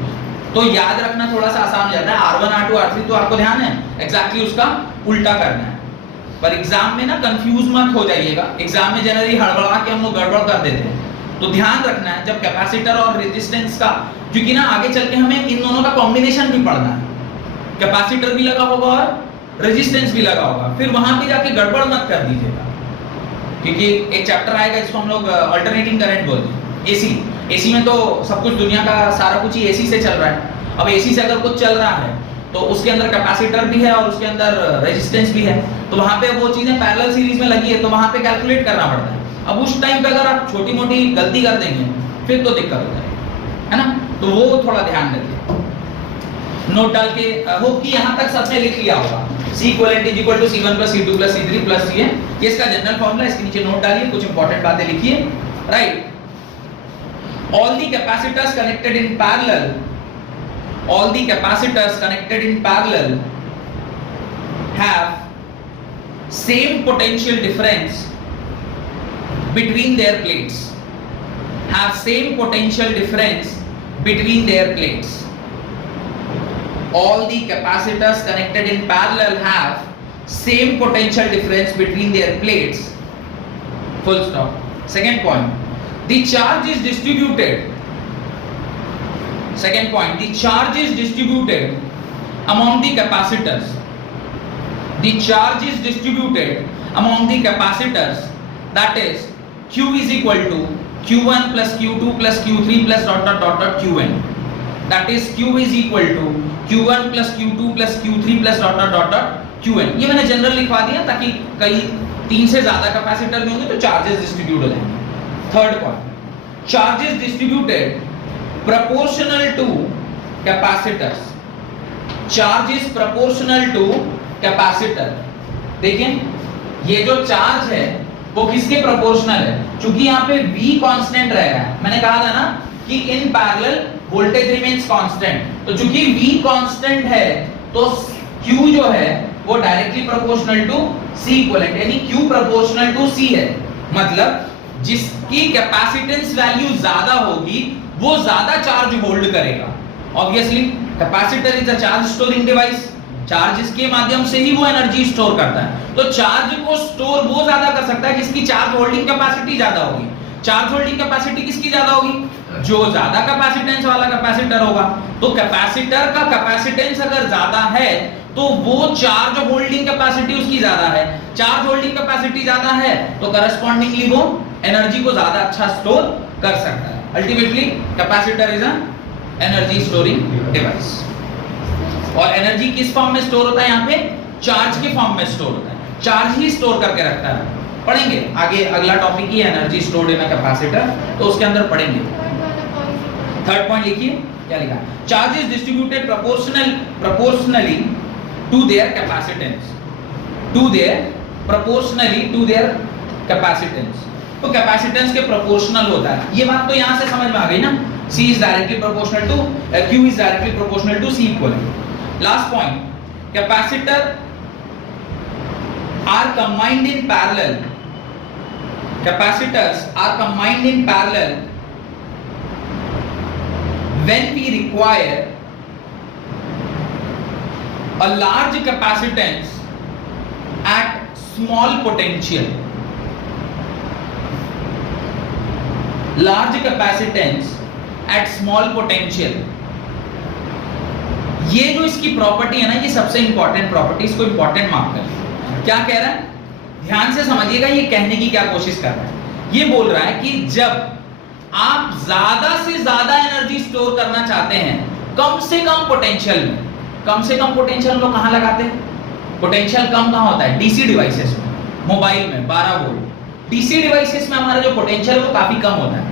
तो याद रखना थोड़ा सा आसान हो जाता है। R1 R2 R3 तो आपको ध्यान है, एग्जैक्टली उसका उल्टा करना है। पर एग्जाम में ना कंफ्यूज मत हो जाइएगा, एग्जाम में जनरली हड़बड़ा के हम लोग गड़बड़ कर देते हैं। तो ध्यान रखना है जब कैपेसिटर और रेजिस्टेंस का, क्योंकि ना आगे चल के हमें इन दोनों का कॉम्बिनेशन भी पढ़ना है। कैपेसिटर भी लगा होगा और रेजिस्टेंस भी लगा होगा, फिर वहां पे जाके गड़बड़ मत कर दीजिएगा, क्योंकि एक चैप्टर आएगा जिसको हम लोग अल्टरनेटिंग करंट बोलते हैं। एसी में तो सब कुछ दुनिया का सारा कुछ ही एसी से चल रहा है। अब एसी से अगर कुछ चल रहा है तो उसके अंदर कैपेसिटर भी है और उसके अंदर रेजिस्टेंस भी है, तो वहां पे वो चीजें पैरेलल सीरीज में लगी है, तो वहां पे कैलकुलेट करना पड़ता है। अब उस टाइम पे अगर आप छोटी मोटी गलती कर देंगे फिर तो दिक्कत हो जाएगी, है ना। तो वो थोड़ा ध्यान रखिए, नोट डाल के। होप कि यहां तक सबने लिख लिया होगा। C equivalent is equal to C1 plus C2 plus C3 plus Cn, ये इसका जनरल फार्मूला। इसके नीचे नोट डालिए, कुछ इंपॉर्टेंट बातें लिखिए। Right, all the capacitors connected in parallel, all the capacitors connected in parallel have same potential difference between their plates, have same potential difference between their plates. All the capacitors connected in parallel have same potential difference between their plates, full stop. Second point, the charge is distributed. Second point, the charge is distributed among the capacitors. The charge is distributed among the capacitors, that is Q is equal to Q1 plus Q2 plus Q3 plus dot dot dot dot Qn. That is Q is equal to Q1 plus Q2 plus Q3 plus dot dot dot dot Qn. ये मैंने general लिखवा दिया ताकि कई 3 से ज्यादा capacitor में होंगे तो चार्जेस डिस्ट्रीब्यूट हो जाएंगे। Third point, charges distributed proportional to capacitors. Charge is proportional to capacitor. देखिए ये जो चार्ज है वो किसके प्रोपोर्शनल है, क्योंकि यहाँ पे V कांस्टेंट रहेगा। मैंने कहा था ना कि in parallel voltage remains constant, तो चूंकि V कांस्टेंट है तो Q जो है वो directly proportional to C equivalent, यानी Q प्रोपोर्शनल टू C है। मतलब जिसकी कैपेसिटेंस वैल्यू ज्यादा होगी वो ज्यादा चार्ज होल्ड करेगा। Obviously capacitor is a charge storing device, charge इसके माध्यम से ही वो एनर्जी स्टोर करता है। तो चार्ज को स्टोर वो ज्यादा कर सकता है जिसकी चार्ज होल्डिंग कैपेसिटी ज्यादा होगी। चार्ज होल्डिंग कैपेसिटी किसकी ज्यादा होगी? जो ज्यादा कैपेसिटेंस वाला कैपेसिटर होगा। तो कैपेसिटर का कैपेसिटेंस अगर ज्यादा है तो वो चार्ज होल्डिंग कैपेसिटी उसकी ज्यादा है। चार्ज होल्डिंग कैपेसिटी ज्यादा है तो करस्पॉन्डिंगली वो एनर्जी को ज्यादा अच्छा स्टोर कर सकता है। Ultimately capacitor is an energy storing device. और एनर्जी किस फॉर्म में स्टोर होता है? यहाँ पे चार्ज के फॉर्म में स्टोर होता है। चार्ज ही स्टोर करके रखता है। पढ़ेंगे आगे, अगला टॉपिक ही energy stored in a capacitor, तो उसके अंदर पढ़ेंगे। थर्ड पॉइंट लिखिए, क्या लिखा? Charge is distributed proportionally to their capacitance, proportionally to their capacitance. तो कैपेसिटेंस के प्रोपोर्शनल होता है। ये बात तो यहां से समझ में आ गई ना, C is directly proportional to Q is directly proportional to C equivalent. Last point, capacitor are combined in parallel. Capacitors are combined in parallel when we require a large capacitance at small potential. Large capacitance at small potential. ये जो इसकी property है ना, ये सबसे important property, इसको important mark करें। क्या कह रहा है? ध्यान से समझिएगा ये कहने की क्या कोशिश कर रहा है। ये बोल रहा है कि जब आप ज्यादा से ज्यादा एनर्जी स्टोर करना चाहते हैं कम से कम पोटेंशियल में, कम से कम पोटेंशियल लोग कहां लगाते हैं? पोटेंशियल कम कहां होता है? डीसी डिवाइसेस में, मोबाइल में 12 वोल्ट। डीसी डिवाइसेस में हमारा जो पोटेंशियल है वो काफी कम होता है।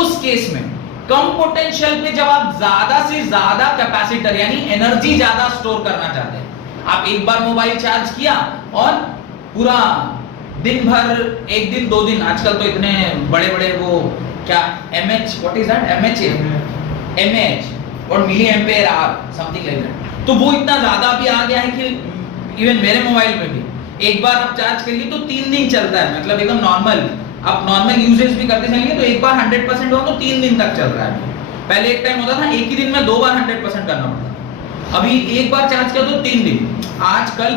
उस केस में कम पोटेंशियल पे जब आप ज्यादा से ज्यादा कैपेसिटर यानी एनर्जी ज्यादा स्टोर करना चाहते हैं, आप एक बार मोबाइल चार्ज किया और पूरा दिन भर, एक दिन 2 दिन, आजकल तो इतने बड़े बड़े वो क्या mAh, what is that, mAh और milliampere hour something like that. तो वो इतना ज्यादा भी आ गया है कि इवन मेरे मोबाइल में भी एक बार आप चार्ज कर लिए तो 3 दिन चलता है, मतलब एकदम नॉर्मल, आप नॉर्मल यूजेज भी करते चलिए तो एक बार 100% हो तो 3 दिन तक चल रहा है। पहले एक टाइम होता था एक ही दिन में 2 बार 100% करना पड़ता था, अभी एक बार चार्ज किया तो 3 दिन, आज कल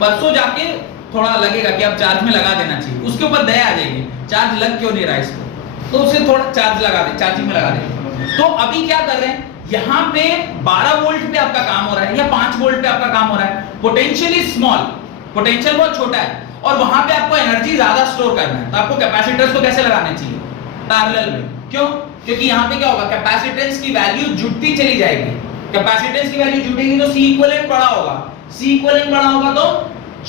परसों जाके थोड़ा लगेगा कि अब चार्ज में लगा देना चाहिए, उसके ऊपर दया आ जाएगी चार्ज लग क्यों नहीं रहा इसको, तो उसे थोड़ा चार्ज लगा दे, चार्जिंग में लगा दे। तो अभी क्या कर रहे हैं, यहाँ पे 12 वोल्ट पे आपका काम हो रहा है या 5 वोल्ट पे आपका काम हो रहा है, पोटेंशियल इज स्मॉल, पोटेंशियल बहुत छोटा है और वहां पे आपको एनर्जी ज्यादा स्टोर करना है, तो आपको कैपेसिटर्स को कैसे लगाने चाहिए? पैरेलल में। क्यों? क्योंकि यहाँ पे क्या होगा, कैपेसिटेंस की वैल्यू जुड़ती चली जाएगी, कैपेसिटेंस की वैल्यू जुड़ेगी तो C इक्विवेलेंट बड़ा होगा, C इक्विवेलेंट बड़ा होगा तो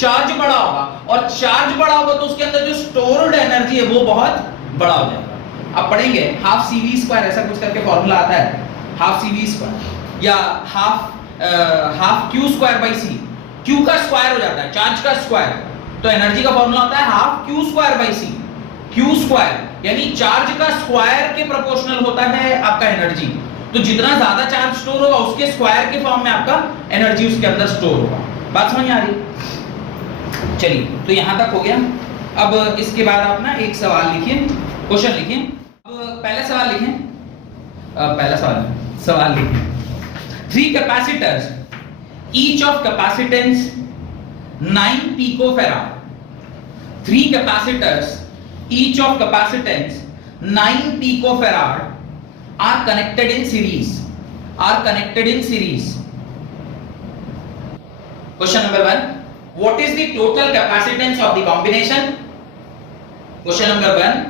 चार्ज बड़ा होगा, और चार्ज बड़ा होगा तो उसके अंदर जो स्टोर्ड एनर्जी है वो बहुत बड़ा हो जाएगा। अब पढ़ेंगे हाफ CV², ऐसा कुछ करके फॉर्मूला आता है, हाफ CV² या हाफ Q²/C, Q का स्क्वायर हो जाता है चार्ज का स्क्वायर, तो एनर्जी का फॉर्मूला होता है हाफ Q²/C, Q² यानी चार्ज का स्क्वायर के प्रोपोर्शनल होता है आपका एनर्जी, तो जितना ज्यादा चार्ज स्टोर होगा उसके स्क्वायर के फॉर्म में आपका एनर्जी उसके अंदर स्टोर होगा। बात समझ आ रही? चलिए, तो यहां तक हो गया। अब इसके बाद आप ना एक सवाल लिखिए, क्वेश्चन लिखिए। अब पहला सवाल लिखें, पहला सवाल लिखें, 3 capacitors each of capacitance 9 picofarad, 3 capacitors each of capacitance 9 picofarad are connected in series, Question number 1, what is the total capacitance of the combination? Question number 1,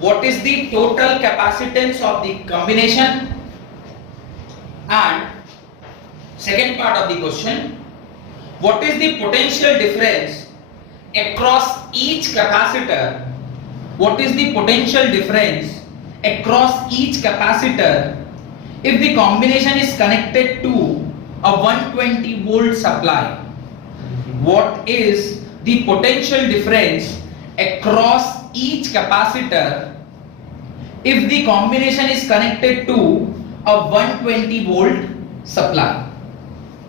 what is the total capacitance of the combination? And second part of the question, what is the potential difference across each capacitor? What is the potential difference across each capacitor if the combination is connected to a 120 volt supply? What is the potential difference across each capacitor if the combination is connected to a 120 volt supply?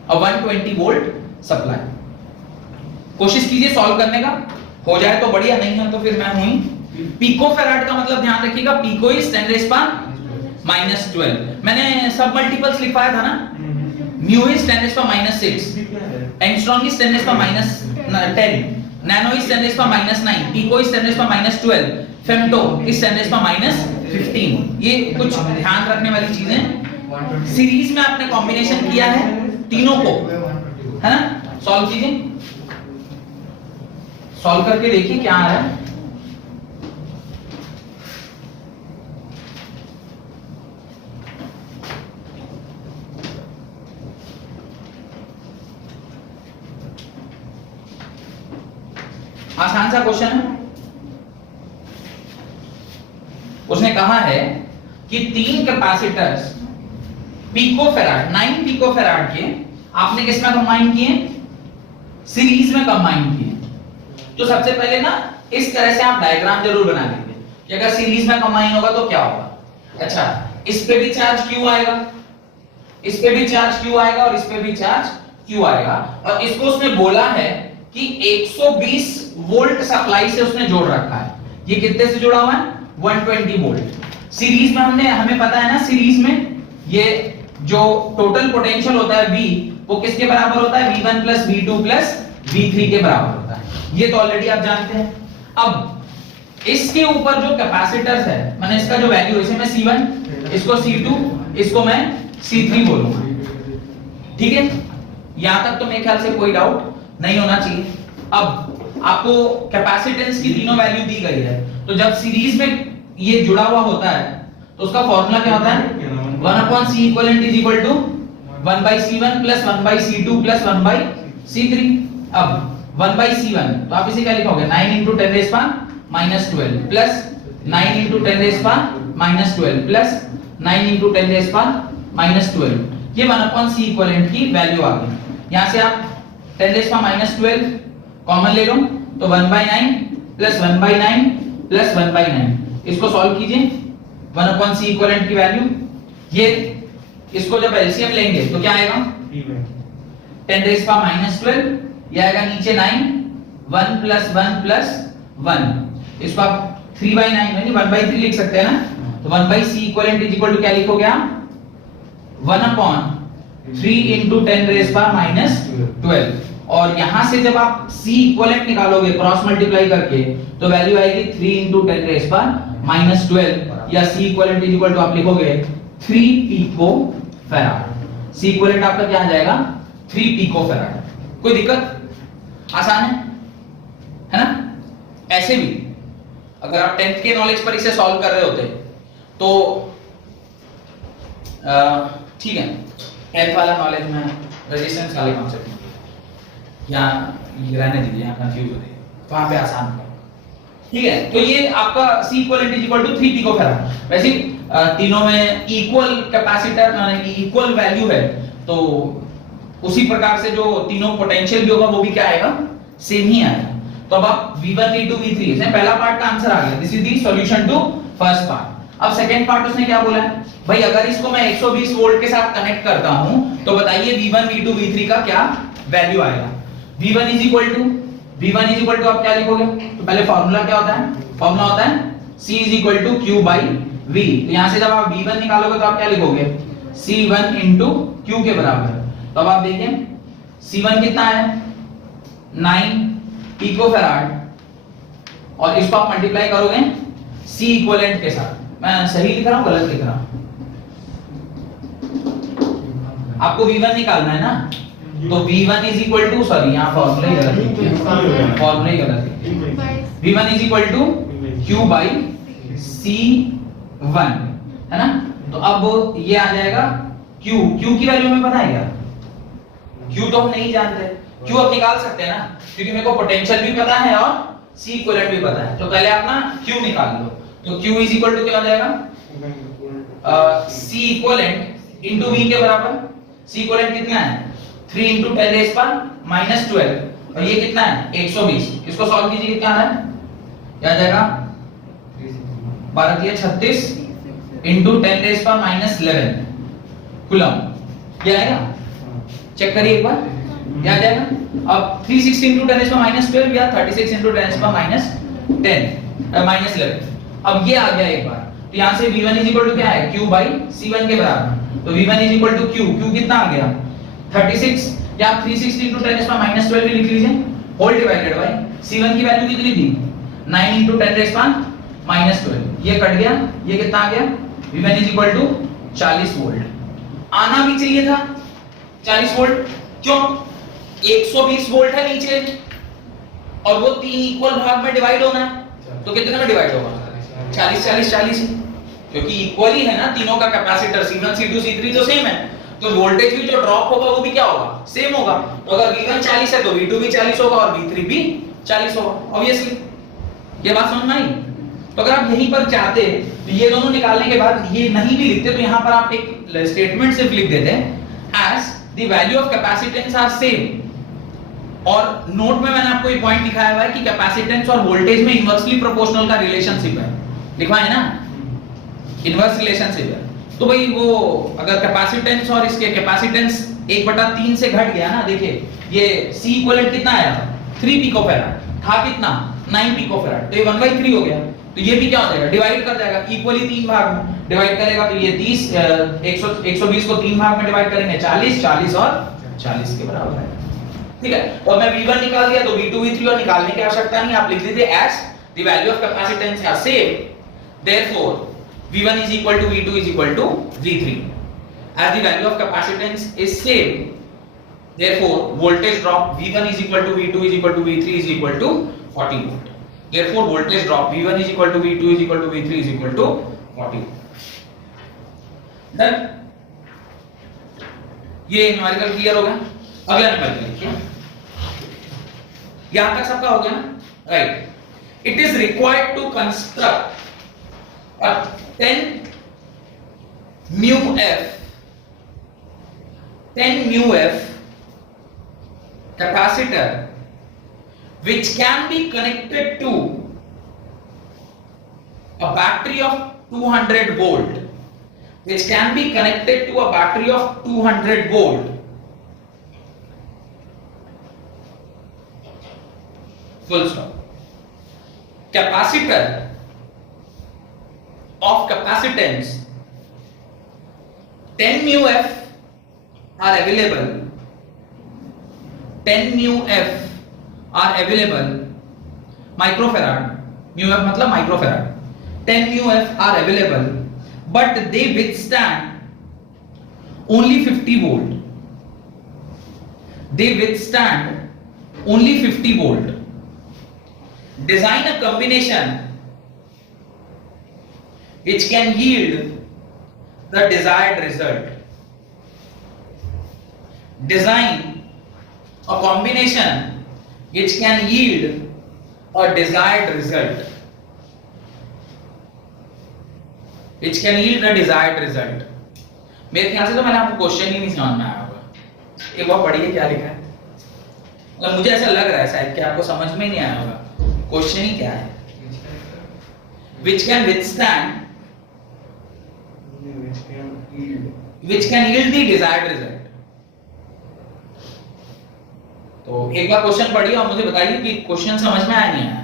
A 120 volt supply. कोशिश कीजिए solve करने का, हो जाए तो बढ़िया, नहीं है तो फिर मैं हुई। पिकोफैराड का मतलब ध्यान रखिएगा, पिको इज 10⁻⁻12। मैंने सब मल्टीपल्स लिखवाया था ना, mu is 10 raised power minus 6, angstrom is 10 raised power minus 10, nano is 10 raised power minus 9, pico is 10 raised power minus 12, femto is 10 raised power minus 15। ये कुछ ध्यान रखने वाली चीजें। सीरीज में आपने कॉम्बिनेशन किया है तीनों को, है ना? सॉल्व कीजिए, सॉल्व करके देखिए क्या आ रहा है। आसान सा क्वेश्चन है। उसने कहा है कि 3 कैपेसिटर्स पिकोफैराड 9 पिकोफैराड के आपने किस में कंबाइन किए? सीरीज में कंबाइन किए। तो सबसे पहले ना इस तरह से आप डायग्राम जरूर बना लीजिए कि अगर सीरीज में कंबाइन होगा तो क्या होगा। अच्छा, इस पे भी चार्ज Q आएगा, इस पे भी चार्ज Q आएगा और इस पे भी चार्ज Q आएगा। और इसको उसने बोला है कि 120 वोल्ट सप्लाई से उसने जोड़ रखा है। ये कितने से जुड़ा हुआ है? 120 वोल्ट। सीरीज में हमें पता है ना, सीरीज में ये जो टोटल पोटेंशियल होता है V, वो किसके बराबर होता है? V1 plus V2 plus V3 के बराबर होता है। ये तो ऑलरेडी आप जानते हैं। अब इसके ऊपर जो कैपेसिटर्स है, मैंने इसका जो वैल्यू, इसे मैं C1, इसको C2, इसको मैं C3 बोलूंगा। ठीक है, यहां तक तो मेरे ख्याल से कोई डाउट नहीं होना चाहिए। अब आपको कैपेसिटेंस की तीनों वैल्यू दी गई है, तो जब सीरीज में ये जुड़ा हुआ होता है तो उसका फॉर्मूला क्या होता है? 1/C equivalent is equal to 1/C1 plus 1/C2 plus 1/C3। अब 1/C1 तो आप इसे क्या लिखोगे? 9 into 10 raised power minus 12 plus 9 into 10 raised power minus 12 plus 9 into 10 raised power minus 12। ये 1/C equivalent की वैल्यू आ गई। यहां से आप 10 raised power minus 12 कॉमन ले लो तो 1/9 plus 1/9 plus 1/9। इसको सॉल्व कीजिए, 1/C equivalent की वैल्यू। ये इसको जब एलसीएम लेंगे तो क्या आएगा? 10 raised power minus 12, ये आएगा नीचे 9, 1 plus 1 plus 1। इसको आप 3/9 यानी 1/3 लिख सकते हैं ना। तो 1/C equivalent is equal to क्या लिखोगे आप? 1/3 into 10 raised power minus 12। और यहां से जब आप C equivalent निकालोगे क्रॉस मल्टीप्लाई करके, तो वैल्यू आएगी 3 into 10 raised power minus 12, या C equivalent is equal to आप लिखोगे 3 पिको फैराड। C equivalent आपका क्या आ जाएगा? 3 पिको फैराड। कोई दिक्कत? आसान है ना? ऐसे भी अगर आप 10th के नॉलेज पर इसे सॉल्व कर रहे होते तो ठीक है, 10th वाला नॉलेज में रेजिस्टेंस वाले कॉन्सेप्ट यहाँ रहने दीजिए, यहाँ कंफ्यूज हो रही है, वहां पे आसान है। ठीक है, तो ये आपका C equivalent is equal to 3 pico farad. वैसे तीनों में इक्वल कैपेसिटर यानी इक्वल वैल्यू है, तो उसी प्रकार से जो तीनों पोटेंशियल भी होगा वो भी क्या आएगा? सेम ही आएगा। तो अब आप V1 V2 V3 इसमें पहला पार्ट का आंसर आ गया। This is the solution to first part. अब सेकंड पार्ट उसने क्या बोला है? भाई अगर इसको मैं 120 वोल्ट के साथ कनेक्ट करता हूं तो बताइए V1 V2 V3 का क्या वैल्यू आएगा? V1 is equal to आप क्या लिखोगे? तो पहले फॉर्मूला क्या होता है? फॉर्मूला होता है C is equal to Q by V। तो यहां से जब आप V1 निकालोगे तो आप क्या लिखोगे? C1 into Q के बराबर। तो अब आप देखिए C1 कितना है? 9 पिकोफैराड, और इसको आप मल्टीप्लाई करोगे C इक्विवेलेंट के साथ। मैं सही लिख रहा हूं गलत लिख रहा हूं? आपको V1 निकालना है ना, तो V1 is equal to, sorry यहाँ फॉर्मूला ही गलत है, फॉर्मूला ही गलत है। V1 is equal to Q by C1, है ना? तो अब ये आ जाएगा Q की वैल्यू में पता है क्या? Q तो हम नहीं जानते, Q अब निकाल सकते हैं ना, क्योंकि मेरे को पोटेंशियल भी पता है और C इक्विवेलेंट भी पता है। तो पहले आप ना Q निकाल लो। तो Q is equal to क्या हो जाएगा? C इक्विवेलेंट into V के बराबर। C इक्विवेलेंट कितना है? 3 into 10 raised power minus 12, और ये कितना है? 120। इसको सॉल्व कीजिए, कितना आ रहा है? क्या आ जाएगा? 12 36 into 10 raised power minus 11 coulomb. क्या आएगा? चेक करिए एक बार, क्या आ जाएगा? अब 360 into 10 raised power minus 12 या 36 into 10 raised power minus 11। अब ये आ गया एक बार, तो यहां से V1 is equal to क्या है? Q by C1 के बराबर। तो V1 is equal to Q कितना आ गया? 36 या आप 360 into 10 raised power minus 12 भी लिख लीजिए, होल डिवाइडेड बाय C1 की वैल्यू कितनी थी 9 into 10 raised power minus 12, ये कट गया, ये कितना आ गया V1 is equal to 40 volt. आना भी चाहिए था 40 वोल्ट, क्यों 120 वोल्ट है नीचे और वो तीन इक्वल भाग में डिवाइड होना है, तो कितने में डिवाइड होगा 40 40 40 ही, क्योंकि इक्वल ही है ना तीनों का कैपेसिटर C1 C2 C3 तो सेम है, तो वोल्टेज भी जो ड्रॉप होगा वो भी क्या होगा सेम होगा। तो अगर V1 40 है तो V2 भी 40 होगा और V3 भी 40 होगा ऑब्वियसली। ये बात समझ में आई? तो अगर आप यहीं पर चाहते तो ये दोनों निकालने के बाद ये नहीं भी लिखते तो यहां पर आप एक स्टेटमेंट सिर्फ लिख देते as the value of capacitance are same, और नोट में मैंने आपको एक पॉइंट दिखाया हुआ है कि कैपेसिटेंस और वोल्टेज में इनवर्सली प्रोपोर्शनल का रिलेशनशिप है, लिखा है ना इनवर्स रिलेशनशिप है। तो भाई वो अगर कैपेसिटेंस और इसके कैपेसिटेंस 1/3 से घट गया ना, देखिए ये C इक्विवेलेंट कितना आया 3 पिकोफैराड था, कितना 9 पिकोफैराड, तो ये 1/3 हो गया, तो ये भी क्या हो जाएगा डिवाइड कर जाएगा इक्वली तीन भाग में डिवाइड करेगा, तो ये 30 120 को तीन भाग में डिवाइड करेंगे 40 40 और 40 के बराबर है, ठीक है। और मैं V1 निकाल दिया तो V2 V3 और निकालने की आवश्यकता नहीं, आप लिख दीजिए as the value of capacitance are same, therefore V1 is equal to V2 is equal to V3, as the value of capacitance is same, therefore voltage drop V1 is equal to V2 is equal to V3 is equal to 40 volt, therefore voltage drop V1 is equal to V2 is equal to V3 is equal to 40 volt। Done, ये numerical clear हो गया। अगला numerical लिखिए, यहां तक सबका हो गया ना, right. It is required to construct a 10 mu f capacitor which can be connected to a battery of 200 volt, which can be connected to a battery of 200 volt, full stop। Capacitor of capacitance 10 mu f are available, 10 mu f are available microfarad, mu f मतलब microfarad, 10 mu f are available but they withstand only 50 volt, they withstand only 50 volt, design a combination which can yield the desired result, design a combination which can yield a desired result, which can yield a desired result। मेरे ख्याल से तो मैंने आपको question ही नहीं समझ में आया होगा, एक बार पढ़िए क्या लिखा है, मतलब मुझे ऐसा लग रहा है शायद कि आपको समझ में ही नहीं आया होगा क्वेश्चन ही क्या है। which can withstand, which can yield the desired result। तो एक बार क्वेश्चन पढ़िए और मुझे बताइए कि क्वेश्चन समझ में आया नहीं आया।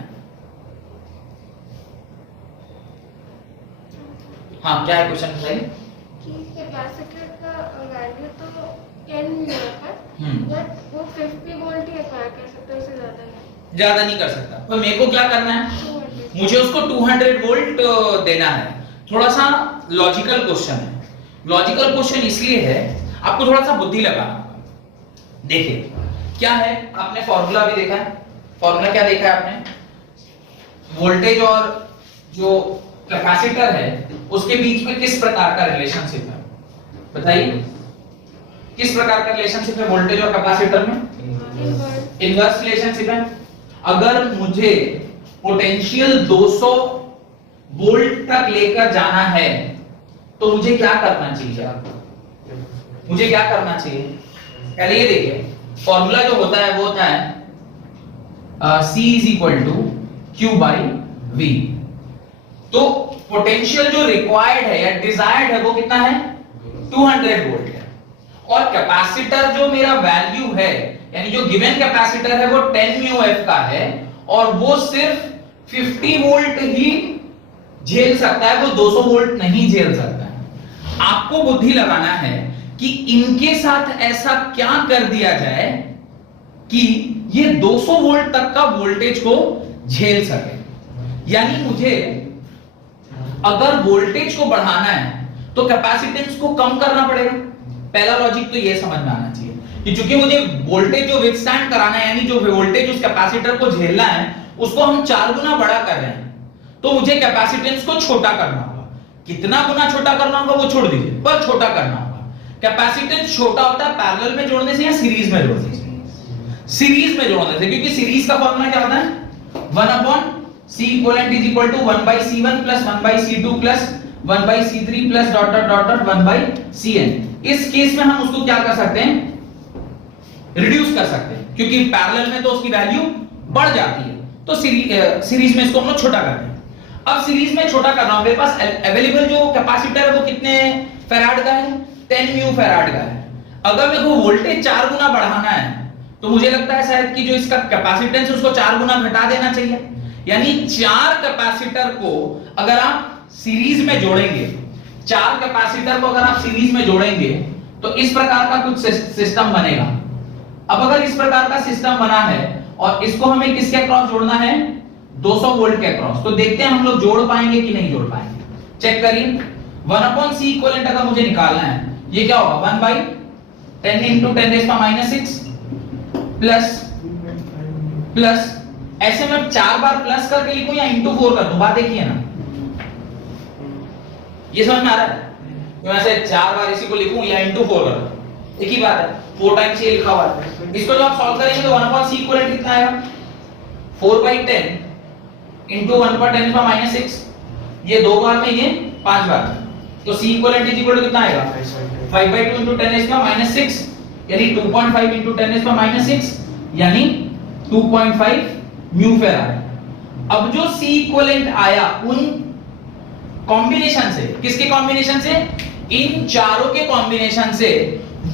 हाँ क्या है क्वेश्चन, बताइए। कि कैपेसिटर का वैल्यू तो 10 है बट वो 50 वोल्ट ही है, कैपेसिटर से ज्यादा नहीं कर सकता। पर मेरे को क्या करना है, मुझे उसको 200 वोल्ट देना है। थोड़ा सा लॉजिकल क्वेश्चन है, लॉजिकल क्वेश्चन इसलिए है आपको थोड़ा सा बुद्धि लगाना होगा। देखिए क्या है, आपने फॉर्मूला भी देखा है, फॉर्मूला क्या देखा है आपने, वोल्टेज और जो कैपेसिटर है उसके बीच में किस प्रकार का रिलेशनशिप है, बताइए किस प्रकार का रिलेशनशिप है वोल्टेज और कैपेसिटर में, इनवर्स रिलेशनशिप है। अगर मुझे पोटेंशियल 200 वोल्ट तक लेकर जाना है तो मुझे क्या करना चाहिए, मुझे क्या करना चाहिए, पहले ये देखिए फॉर्मूला जो होता है वो होता है C is equal to Q by V। तो पोटेंशियल जो रिक्वायर्ड है या डिजायर्ड है वो कितना है 200 वोल्ट है, और कैपेसिटर जो मेरा वैल्यू है यानी जो गिवन कैपेसिटर है वो 10 म्यू एफ का है और वो सिर्फ 50 वोल्ट ही झेल सकता है, वो 200 वोल्ट नहीं झेल सकता है। आपको बुद्धि लगाना है कि इनके साथ ऐसा क्या कर दिया जाए कि ये 200 वोल्ट तक का वोल्टेज को झेल सके। यानी मुझे अगर वोल्टेज को बढ़ाना है तो कैपेसिटेंस को कम करना पड़ेगा। पहला लॉजिक तो ये समझ में आना चाहिए कि चूंकि मुझे वोल्टेज जो विथस्टैंड कराना है, यानी जो वोल्टेज उस कैपेसिटर को झेलना है उसको हम 4 गुना बड़ा कर रहे हैं, तो मुझे कैपेसिटेंस को छोटा करना होगा। कितना गुना छोटा करना होगा वो छोड़ दीजिए, पर छोटा करना होगा। कैपेसिटेंस छोटा होता है पैरेलल में जोड़ने से या सीरीज में जोड़ने से? सीरीज में जोड़ने से, क्योंकि सीरीज का फॉर्मूला क्या होता है? 1/C equivalent is equal to 1/C1 plus 1/C2 plus 1/C3 plus dot dot dot dot 1/Cn। इस केस में हम उसको क्या कर सकते हैं? रिड्यूस कर सकते हैं, क्योंकि पैरेलल में तो उसकी वैल्यू बढ़ जाती है, तो सीरीज में इसको हम लोग छोटा करते हैं। अब सीरीज में छोटा करना हो, मेरे पास अवेलेबल जो कैपेसिटर है वो कितने फैराड का है? 10 म्यू फैराड का है। अगर मेरे को वोल्टेज 4 गुना बढ़ाना है तो मुझे लगता है शायद कि जो इसका कैपेसिटेंस है उसको 4 गुना घटा देना चाहिए। यानी 4 कैपेसिटर को अगर आप सीरीज में जोड़ेंगे, 4 कैपेसिटर को अगर आप सीरीज में जोड़ेंगे तो इस प्रकार का कुछ सिस्टम बनेगा। अब अगर इस प्रकार का सिस्टम बना है और इसको हमें किसके अक्रॉस जोड़ना है? 200 वोल्ट के अक्रॉस। तो देखते हैं हम लोग जोड़ पाएंगे कि नहीं जोड़ पाएंगे। चेक करिए। 1/C इक्विवेलेंट अगर मुझे निकालना है, ये क्या होगा? 1/10 into 10⁻⁻⁶ प्लस ऐसे मैं 4 बार प्लस करके लिखूं या इंटू 4 कर दूं? बात देखिए ना, ये समझ में आ रहा है? तो ऐसे 4 बार इसी को लिखूं या इंटू 4 कर दूं, एक ही बात है। 4 टाइम्स ये लिखा हुआ है। इसको जब आप सॉल्व करेंगे तो 1/C इक्विवेलेंट कितना आएगा? 4/10 into 1/10⁻⁶। ये 2 बार में, ये 5 बार। तो C equivalent is equal to कितना आएगा? 5/2 into 10⁻⁶, यानी 2.5 into 10⁻⁶, यानी 2.5 म्यू फैराड। अब जो C इक्विवेलेंट आया उन कॉम्बिनेशन से, किसके कॉम्बिनेशन से? इन चारों के कॉम्बिनेशन से,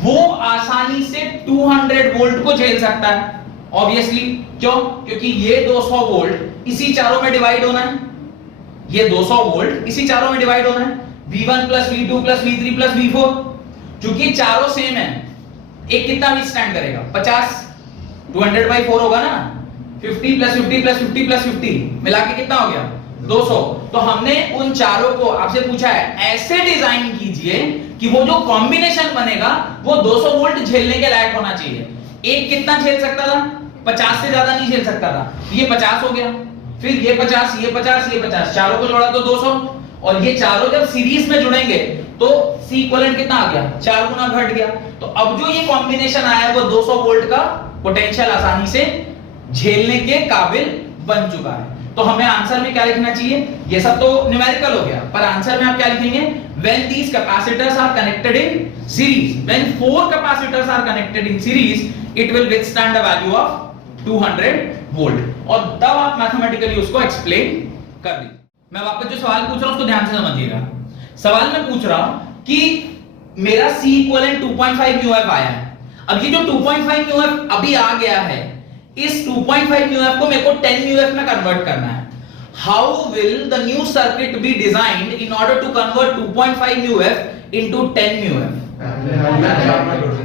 वो आसानी से 200 वोल्ट को झेल सकता है। ऑब्वियसली, क्यों? क्योंकि ये 200 वोल्ट इसी चारों में डिवाइड होना है, ये 200 वोल्ट इसी चारों में डिवाइड होना है। V1 plus V2 plus V3 plus V4, चूंकि चारों सेम है, एक कितना भी स्टैंड करेगा? 50, 200/4 होगा ना। 50 plus 50 plus 50 plus 50 मिला के कितना हो गया? 200। तो हमने उन चारों को आपसे पूछा है ऐसे डिजाइन कीजिए कि वो जो कॉम्बिनेशन बनेगा वो 200 वोल्ट झेलने के लायक होना चाहिए। एक कितना झेल सकता था? 50 से ज्यादा नहीं झेल सकता था। ये 50 हो गया, फिर ये 50, ये 50, ये 50, चारों को जोड़ा तो 200। और ये चारों जब सीरीज में जुड़ेंगे तो C इक्विवेलेंट कितना आ गया? 4 गुना घट गया। तो अब जो ये कॉम्बिनेशन आया वो 200 वोल्ट का पोटेंशियल आसानी से झेलने के काबिल बन चुका है। तो हमें आंसर में क्या लिखना चाहिए? ये सब तो न्यूमेरिकल हो गया, पर आंसर में आप क्या लिखेंगे? When these capacitors are connected in series, when 4 capacitors are connected in series, it will withstand a value of 200 volt. और तब आप मैथमेटिकली उसको एक्सप्लेन कर दीजिए। मैं वापस जो सवाल पूछ रहा हूं उसको ध्यान से समझिएगा। सवाल में पूछ रहा हूं कि मेरा C इक्विवेलेंट 2.5 μF आया है। अब ये जो 2.5 μF अभी आ गया है, इस 2.5 μF को मेरे को 10 μF में कन्वर्ट करना है। How will the new circuit be designed in order to convert 2.5 μF into 10 μF?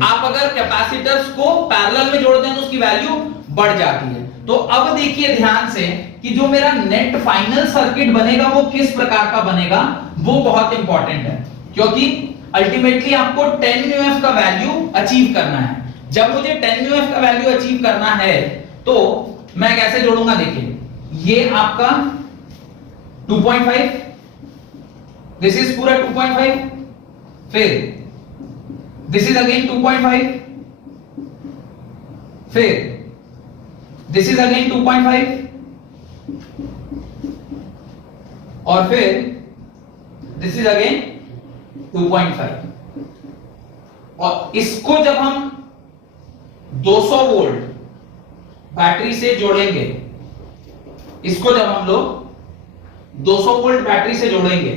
आप अगर कैपेसिटर्स को पैरेलल में जोड़ते हैं तो उसकी वैल्यू बढ़ जाती है। तो अब देखिए ध्यान से कि जो मेरा नेट फाइनल सर्किट बनेगा वो किस प्रकार का बनेगा, वो बहुत इंपॉर्टेंट है, क्योंकि अल्टीमेटली आपको 10 μF का वैल्यू अचीव करना है। जब मुझे 10 μF का वैल्यू अचीव करना है तो मैं कैसे जोड़ूंगा? देखिए, ये आपका 2.5, दिस इज पूरा 2.5, फिर दिस इज अगेन 2.5, फिर दिस इज अगेन 2.5, और फिर दिस इज अगेन 2.5। और इसको जब हम 200 वोल्ट बैटरी से जोड़ेंगे, इसको जब हम लोग 200 वोल्ट बैटरी से जोड़ेंगे,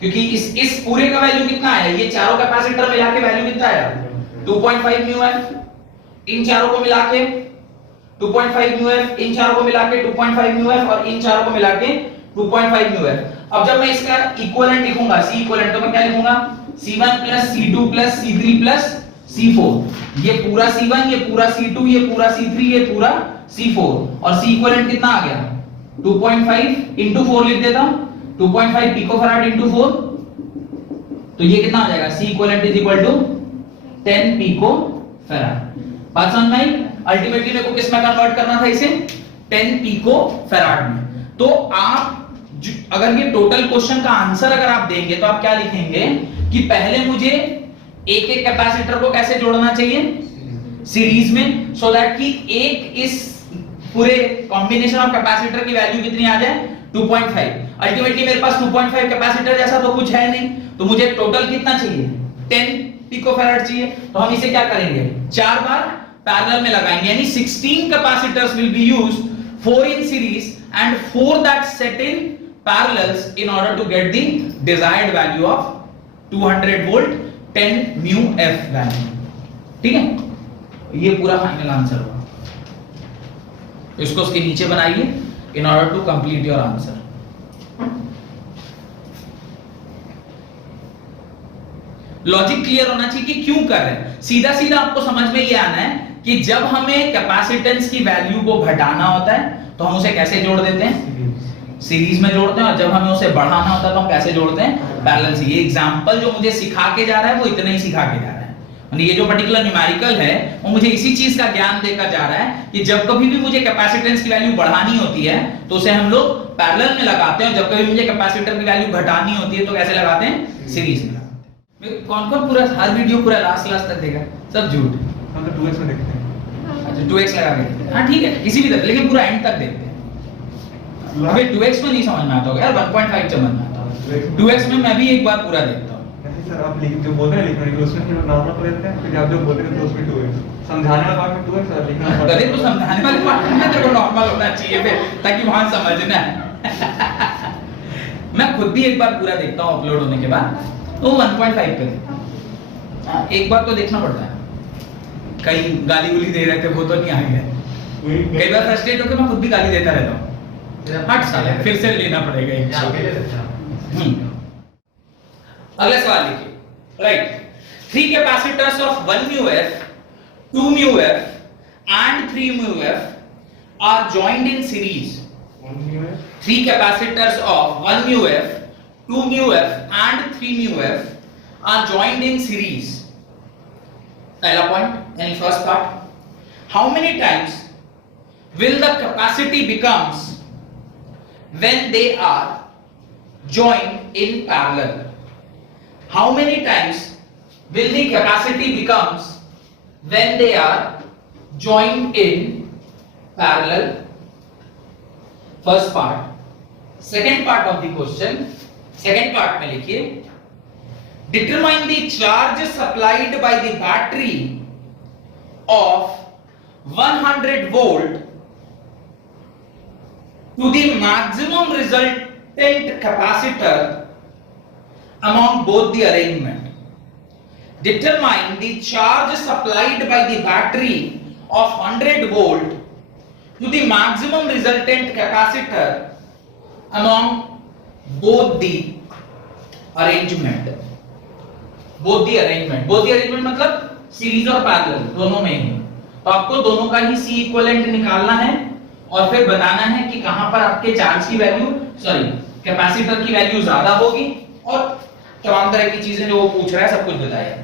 क्योंकि इस पूरे का वैल्यू कितना आया? ये चारों कैपेसिटर मिला के वैल्यू कितना आया? 2.5 μF। इन चारों को मिला के 2.5 μF, इन चारों को मिला के 2.5 μF, और इन चारों को मिला के 2.5 μF। अब जब मैं इसका इक्विवेलेंट लिखूंगा C इक्विवेलेंट, तो मैं क्या लिखूंगा? C1 plus C2 plus C3 plus C4, ये पूरा C1, ये पूरा C2, ये पूरा C3, ये पूरा C4, और C इक्विवेलेंट कितना आ गया 2.5 into 4 लिख देता हूं, 2.5 पिकोफैराड into 4, तो ये कितना आ जाएगा C equivalent is equal to 10 picofarad. बात समझ में आई? अल्टीमेटली मेरे को किस में कन्वर्ट करना था इसे 10 पिकोफैराड में। तो आप अगर ये टोटल क्वेश्चन का आंसर अगर आप देंगे तो आप क्या लिखेंगे कि पहले मुझे एक एक कैपेसिटर को कैसे जोड़ना चाहिए सीरीज में, सो दैट कि एक इस पूरे कॉम्बिनेशन ऑफ कैपेसिटर की वैल्यू कितनी आ जाए 2.5। अल्टीमेटली मेरे पास 2.5 कैपेसिटर जैसा तो कुछ है नहीं, तो मुझे टोटल कितना चाहिए 10 पिकोफैराड चाहिए। तो हम इसे क्या करेंगे 4 बार पैरेलल में लगाएंगे, यानी 16 capacitors will be used, 4 in series and 4 that set in parallels in order to get the desired value of 200 volt 10 mu f value। ठीक है, ये पूरा फाइनल आंसर होगा। इसको उसके नीचे बनाइए in order to complete your answer। Logic clear होना चाहिए कि क्यों कर रहे हैं। सीधा सीधा आपको समझ में ये आना है कि जब हमें कैपेसिटेंस की वैल्यू को घटाना होता है तो हम उसे कैसे जोड़ देते हैं सीरीज में जोड़ते हैं, और जब हमें उसे बढ़ाना होता है तो हम कैसे जोड़ते हैं पैरेलल से। ये एग्जांपल जो मुझे सिखा के जा रहा है वो इतना ही सिखा के जा रहा है, ये जो पर्टिकुलर न्यूमेरिकल है वो मुझे इसी चीज का ज्ञान देकर जा रहा है कि जब कभी भी मुझे कैपेसिटेंस की वैल्यू बढ़ानी होती है तो उसे हम लोग पैरेलल में लगाते हैं, और जब कभी मुझे कैपेसिटर की वैल्यू घटानी होती है तो कैसे लगाते हैं सीरीज में। कौन कौन पूरा हर वीडियो पूरा लास्ट तक देगा? सब झूठ। हम तो 2x में देखते हैं। अच्छा 2x लगा के, हाँ ठीक है, किसी भी तरह, लेकिन पूरा एंड तक देखते हैं। अबे 2x में नहीं समझ में आता होगा यार, 1.5 समझ में आता है। 2x में मैं भी एक बार पूरा देखता हूं। नहीं सर, आप लिख जो बोल रहे हैं लिखने के उसमें फिर नॉर्मल कर देते हैं, फिर आप जो बोल रहे हैं तो उसमें 2x समझाने वाला पार्ट में 2x और लिखना वाला कदे तो समझाने वाले पार्ट में तेरे को नॉर्मल होना चाहिए फिर, ताकि वहां समझना है। मैं खुद भी एक बार पूरा देखता हूं अपलोड होने के बाद, तो 1.5 पे देखता हूं। एक बार तो देखना पड़ता है, कहीं गाली गुली दे रहे थे वो तो नहीं आएंगे, कई बार फ्रस्ट्रेट होकर मैं खुद भी गाली देता रहता हूं, 8 साल है फिर से लेना पड़ेगा। अगला सवाल लिखिए, right, 3 capacitors of 1 mu f, 2 mu f and 3 mu f are joined in series। 3 capacitors of 1 mu f, 2 mu f and 3 mu f are joined in series। पहला point, यानी first part, how many times will the capacity becomes when they are joined in parallel? How many times will the capacity becomes when they are joined in parallel? First part. Second part of the question, second part में लिखिए, determine the charge supplied by the battery of 100 volt to the maximum resultant capacitor among both the arrangement. Determine the charge supplied by the battery of 100 volt to the maximum resultant capacitor among both the arrangement। both the arrangement मतलब series और parallel दोनों में ही, तो आपको दोनों का ही C equivalent निकालना है और फिर बताना है कि कहां पर आपके चार्ज की वैल्यू, सॉरी कैपेसिटर की वैल्यू ज्यादा होगी, और तमाम तरह की चीजें जो वो पूछ रहा है सब कुछ बताया।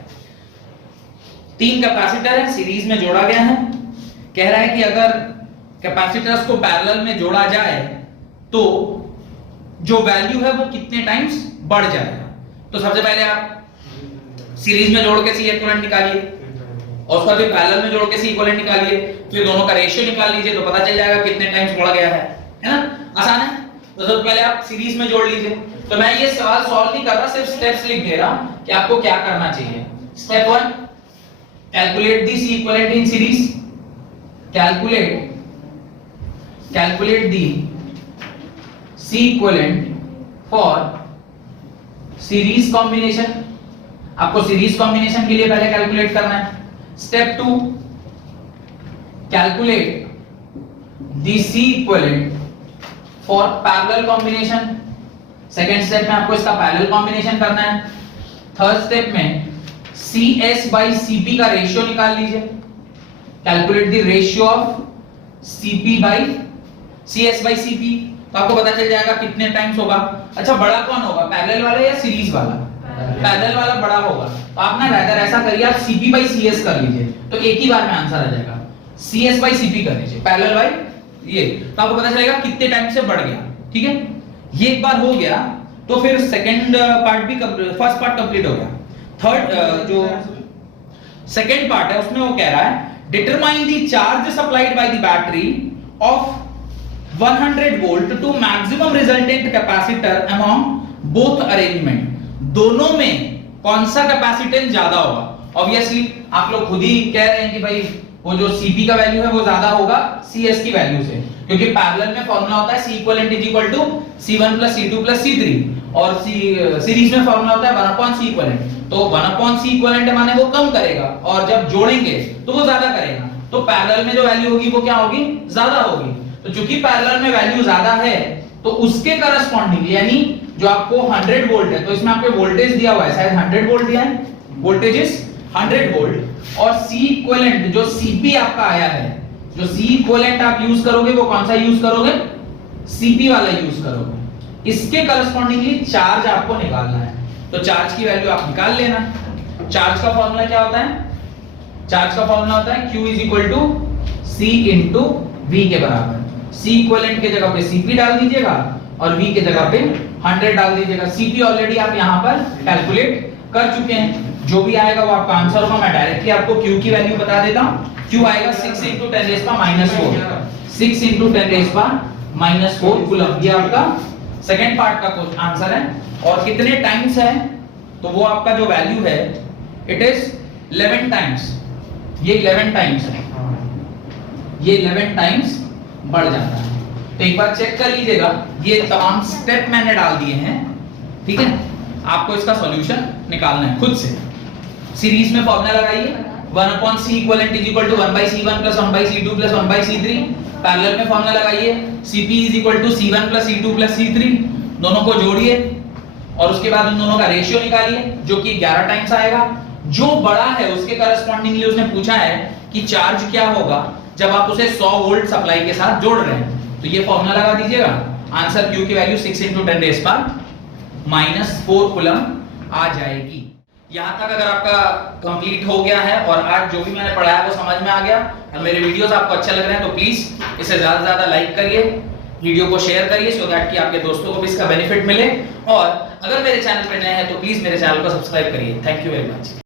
3 कैपेसिटर है, सीरीज में जोड़ा गया है, कह रहा है कि अगर कैपेसिटर्स को पैरेलल में जोड़ा जाए तो जो वैल्यू है वो कितने टाइम्स बढ़ जाएगा। तो सबसे पहले आप सीरीज में जोड़ के C इक्विवेलेंट निकालिए, और उसका फिर पैरेलल में जोड़ के C इक्विवेलेंट निकालिए, फिर दोनों का रेशियो निकाल लीजिए, तो पता चल जाएगा कितने टाइम्स बढ़ गया है ना, आसान है। तो सबसे पहले आप सीरीज में जोड़ लीजिए। तो मैं ये सवाल सॉल्व नहीं कर रहा, सिर्फ स्टेप्स लिख दे रहा हूं कि आपको क्या करना चाहिए। Step 1, calculate the C equivalent in series. Calculate the C equivalent for series combination. आपको सीरीज कॉम्बिनेशन के लिए पहले कैलकुलेट करना है। Step 2, calculate the C equivalent for parallel combination. Second step में आपको इसका पैरेलल कॉम्बिनेशन करना है। थर्ड स्टेप में CS by CP का रेशियो निकाल लीजिए। Calculate the ratio of CP by CS by CP, तो आपको पता चल जाएगा कितने टाइम्स होगा। अच्छा, बड़ा कौन होगा, पैरेलल वाला या सीरीज वाला? पैरेलल वाला बड़ा होगा। तो आप ना रादर ऐसा करिए, आप CP by CS कर लीजिए, तो एक ही बार में आंसर आ जाएगा। CS by CP कर लीजिए, पैरेलल बाय ये, तो आपको पता चलेगा कितने टाइम से बढ़ गया। ठीक है, ये एक बार हो गया तो फिर सेकंड पार्ट भी, फर्स्ट पार्ट कंप्लीट हो गया। थर्ड जो सेकंड पार्ट है उसमें वो कह रहा है determine the charge supplied by the battery of 100 volt to maximum resultant capacitor among both arrangement. दोनों में कौन सा कैपेसिटेंस ज्यादा होगा? ऑब्वियसली आप लोग खुद ही कह रहे हैं कि भाई वो जो CP का वैल्यू है वो ज्यादा होगा CS की वैल्यू से, क्योंकि पैरेलल में फॉर्मूला होता है C equivalent is equal to C1 plus C2 plus C3, और सीरीज में फॉर्मूला होता है 1/C इक्विवेलेंट। तो 1/C इक्विवेलेंट माने वो कम करेगा, और जब जोड़ेंगे तो वो ज्यादा करेगा। तो पैरेलल में जो वैल्यू होगी वो क्या होगी, ज्यादा होगी। तो चूंकि पैरेलल में वैल्यू ज्यादा है तो उसके करस्पॉन्डिंग, यानी जो आपको 100 वोल्ट है तो इसमें आपको वोल्टेज दिया हुआ है, शायद 100 वोल्ट दिया है, वोल्टेज इज 100 वोल्ट, और C इक्विवेलेंट जो CP आपका आया है, जो C इक्विवेलेंट आप यूज करोगे वो कौन सा यूज करोगे, CP वाला यूज करोगे। इसके करस्पॉन्डिंगली चार्ज आपको निकालना है, तो चार्ज की वैल्यू आप निकाल लेना। चार्ज का फॉर्मूला क्या होता है? चार्ज का फॉर्मूला होता है Q is equal to C into V के बराबर। C इक्विवेलेंट के जगह पे CP डाल दीजिएगा और V के जगह पे 100 डाल दीजिएगा। CP ऑलरेडी आप यहाँ पर कैलकुलेट कर चुके हैं, जो भी आएगा वो आपका आंसर होगा। मैं डायरेक्टली आपको Q की वैल्यू बता देता हूँ। Q आएगा 6 into 10 raised by -4, 6 into 10 raised by -4 coulomb. ये आपका सेकंड पार्ट का क्वेश्चन आंसर है। और कितने टाइम्स है, तो वो आपका जो वैल्यू है इट इज 11 टाइम्स। ये 11 टाइम्स है, ये 11 टाइम्स बढ़ जाता है। तो एक बार चेक कर लीजिएगा, ये तमाम स्टेप मैंने डाल दिए हैं। ठीक है, आपको इसका सॉल्यूशन निकालना है खुद से। सीरीज में फॉर्मूला लगाइए, 1/C equivalent is equal to 1/C1 plus 1/C2 plus 1/C3। Parallel में फॉर्मूला लगाइए, CP is equal to C1 plus C2 plus C3। दोनों को जोड़िए और उसके बाद उन दोनों का रेशियो निकालिए, जो कि 11 टाइम्स आएगा। जो बड़ा है उसके करस्पॉन्डिंगली उसने पूछा है कि चार्ज क्या होगा जब आप उसे 100 वोल्ट सप्लाई के साथ जोड़ रहे हैं, तो ये फॉर्मूला लगा दीजिएगा। आंसर Q की value 6 into 10 raised by -4 coulomb आ जाएगी। यहाँ तक अगर आपका कंप्लीट हो गया है और आज जो भी मैंने पढ़ाया वो समझ में आ गया और मेरे वीडियोस आपको अच्छे लग रहे हैं, तो प्लीज इसे ज्यादा से ज्यादा लाइक करिए, वीडियो को शेयर करिए, सो दैट कि आपके दोस्तों को भी इसका बेनिफिट मिले। और अगर मेरे चैनल पे नए हैं तो प्लीज मेरे चैनल को सब्सक्राइब करिए। Thank you very much.